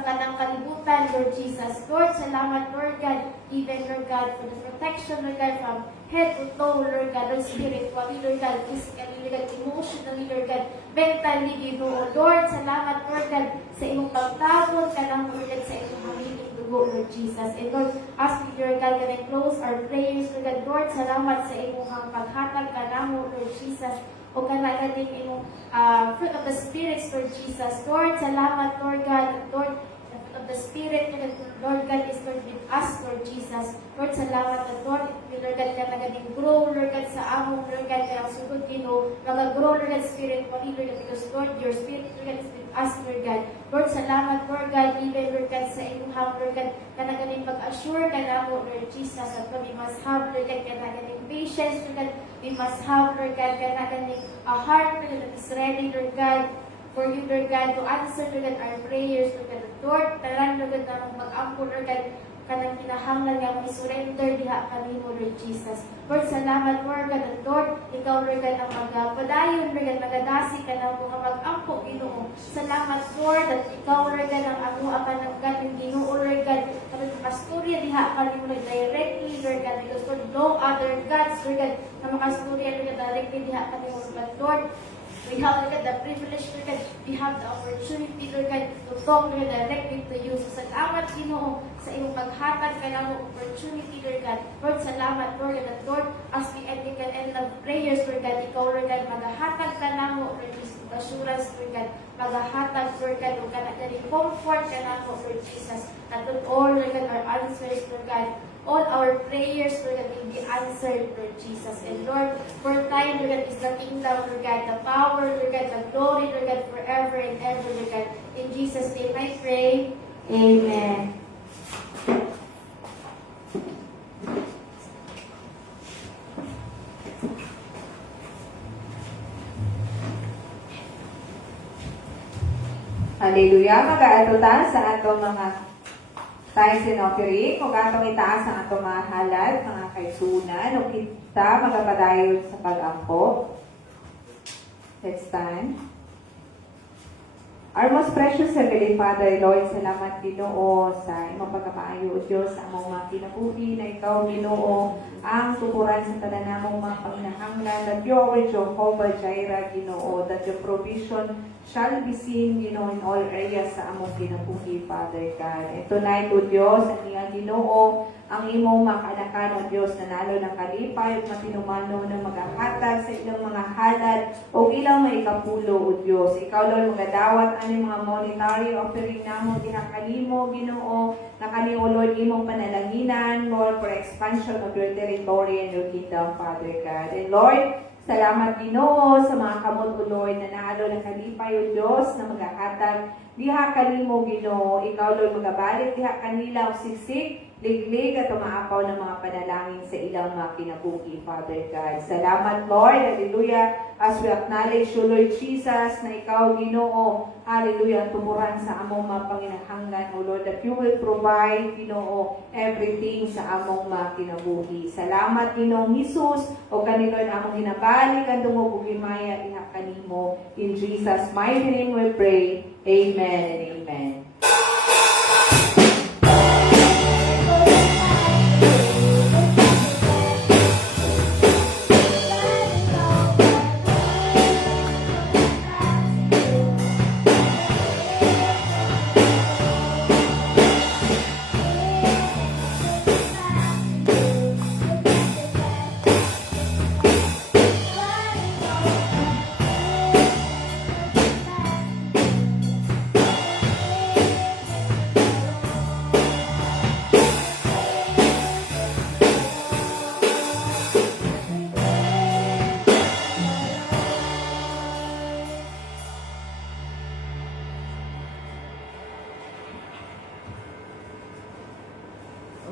kanang kalibutan, Lord Jesus. Lord, salamat, Lord God, even, Lord God, for the protection, Lord God, from head to toe, Lord God, Lord, spiritually, Lord God, physically, Lord God, emotionally, Lord God, mentally, Ginoo. Lord, salamat, Lord God, sa imong pagtabon ka lang, Lord God, sa imong hamiling dugo, Lord Jesus. And Lord, as we, Lord God, can I close our prayers, Lord God, Lord, salamat sa imong paghatag ka namo, Lord Jesus, o kanagaling imong fruit of the Spirit, Lord Jesus. Lord, salamat, Lord God. Lord, the fruit of the Spirit, Lord God, is Lord with us, Lord Jesus. Lord, salamat, Lord, Lord God, kanagaling grow, Lord God, sa among, Lord God, kaya sugod, Ginoo, nag-grow, Lord God, spiritually, Lord God, because, Lord, your Spirit, Lord God, is with us, Lord God. Lord, salamat, Lord God, even, Lord God, sa inyong Lord God, kanagaling pag-assure ka na mo, Lord Jesus, at we must have, Lord God, kanagaling patience, Lord God, we must have, Lord God, kanagaling a heart, Lord God, that is ready, Lord God, for you, Lord God, to answer, Lord God, our prayers, Lord God. Lord, talang, Lord God, na mag-ampo, Lord God, kanang kinahanglan nga mo surrender diha kami mo, Lord Jesus. Lord, salamat, Lord God, at Lord, ikaw, Lord God, ang magpadayon, Lord God, magadasi ka na mga mag-ampo, Ginoo. Salamat, Lord, at ikaw, Lord God, ang ako akan ng God, yung Ginoo, Lord God, kapag pastorya diha kami mo, Lord, directly, Lord God, because, Lord, no other gods, Lord God, na makastorya, Lord God, directly diha kami mo, but, Lord, we have, Lord God, the privilege, Lord God, we have the opportunity, Lord God, to talk, Lord God, directly to you. So, salamat, salamat, Ginoo, sa iyong paghatag ka ng opportunity, Lord God. Lord, salamat, Lord, that Lord, as we end of prayers, Lord God, ikaw, Lord God, maghahatag ka ng Lord Jesus, assurance, Lord God, maghahatag, Lord God, o ka na comfort ka ng Lord Jesus, that all, Lord God, our answers, Lord God, all our prayers, Lord God, will be answered, Lord Jesus. And Lord, for time, Lord God, is the kingdom, Lord God, the power, Lord God, the glory, Lord God, forever and ever, Lord God. In Jesus' name I pray. Amen. Hallelujah. Mag-aatuta sa atong mga tithes and offering. Kung atong itaas ang atong mga halad, mga kaisunan, o kita magapadayon sa pag-ampo. Let's stand. Our most precious Heavenly Father, Lord, salamat Ginoo sa imong pagkapaayo, O Diyos, sa among mga kinabuhi na ikaw, Ginoo, ang tuturan sa tanan namong mga panginahanglan, that you are Jehovah Jireh, Ginoo, that your provision shall be seen, Ginoo, in all areas sa among kinabuhi, Father God. And tonight, O Diyos, ang iyang Ginoo, ang imong mga kaanakan, O Diyos, nanalo ng kalipay, at matinumano ng maghahatag sa ilang mga halad, o ilang may kapulo, O Diyos. Ikaw, Lord, magadawat ani mga monetary offering namo diha kanimo, Ginoo, na kanimo, Lord, imong panalanginan, Lord, for expansion of your territory and your kingdom, Father God. And Lord, salamat, Ginoo, sa mga kamot, O Lord, na naalo ng kalipay, O Diyos, na maghahatag diha kanimo, Ginoo. Ikaw, Lord, magabalik diha kanila o siksik, liglig at umaapaw ng mga panalangin sa ilang mga kinabuhi, Father God. Salamat, Lord. Hallelujah. As we acknowledge you, Lord Jesus, na ikaw, Ginoo, hallelujah, tumuran sa among mga panginahanglan, O Lord, that you will provide, Ginoo, everything sa among mga kinabuhi. Salamat, Ginoong Jesus, o kanilo na among hinabalik ang tungog ugimaya iha kanimo. In Jesus' mighty name we pray. Amen and amen.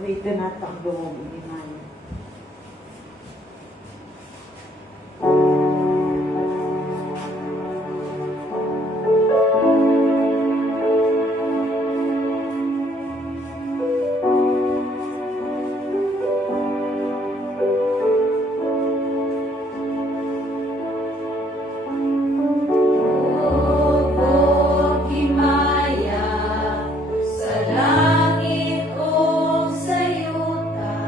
Wait na nato ang duwag ni Maya. Sa langit o sa yuta,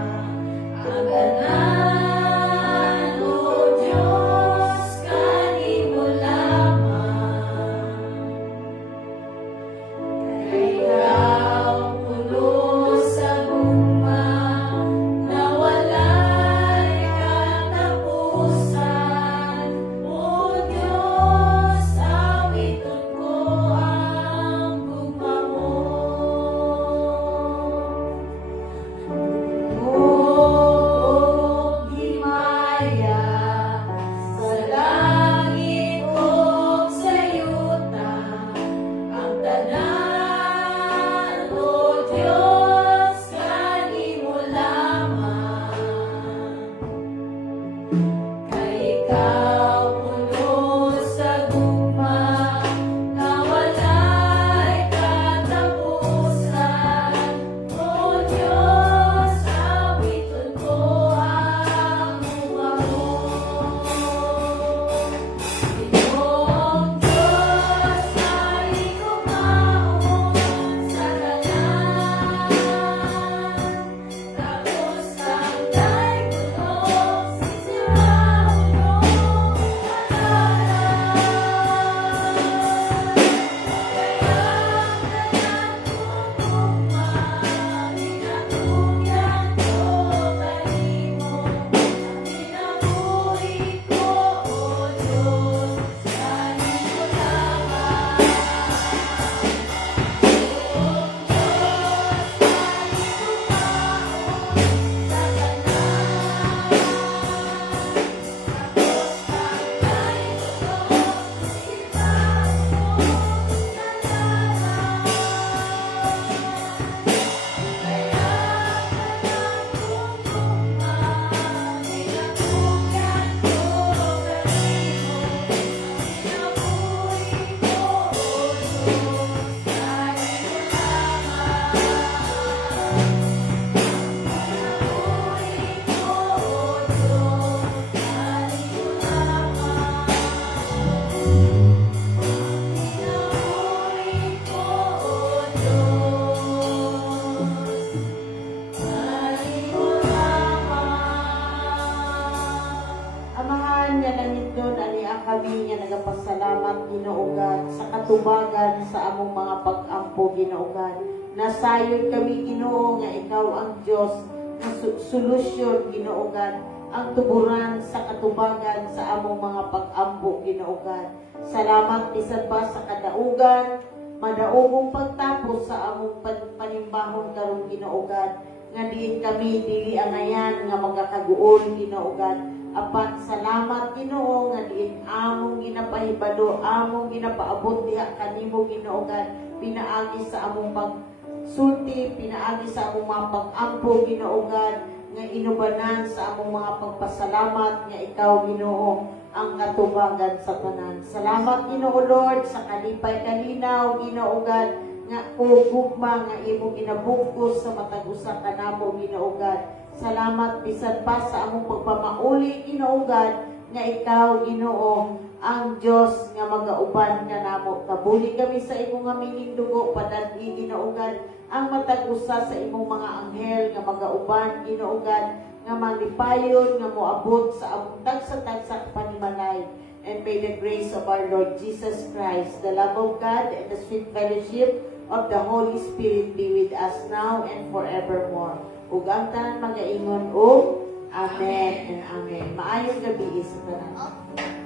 Nagpasayod kami, Ginoo, nga ikaw ang Diyos na solusyon, Ginoo God, ang tuburan sa katubagan sa among mga pag-ampo, Ginoo God. Salamat bisan pa sa kadaugan, madaugong pagtapos sa among panimbahon karon, Ginoo God, nga diin kami dili angayan nga magakaguol, Ginoo God. Apat salamat, Ginoo, nga diin among ginapahibalo, among ginapaabot diha kanimo, Ginoo God, pinaagi sa among pagsulti, pinaagi sa among mga pag-ampo, Ginoo God, nga inubanan sa among mga pagpasalamat nga ikaw, Ginoo, ang katubagan sa tanan. Salamat, Ginoo Lord, sa kalipay kalinaw, Ginoo God, nga ugugma nga imong inabugkos sa matag usa kanamo, Ginoo God. Salamat bisan pa sa among pagpamauli, Ginoo God, nga ikaw, Ginoo, ang Dios nga magauban kanamo. Kabuli kami sa imong hamiling dugo, padagi, Ginoo God, ang matag usa sa imong mga anghel nga magauban, Ginoo God, nga malipayon, nga moabot sa among tagsa-tagsa panimalay. And may the grace of our Lord Jesus Christ, the love of God, and the sweet fellowship of the Holy Spirit be with us now and forevermore. Ug ang tanan magaingon o Amen and Amen. Maayong gabi sa tanan.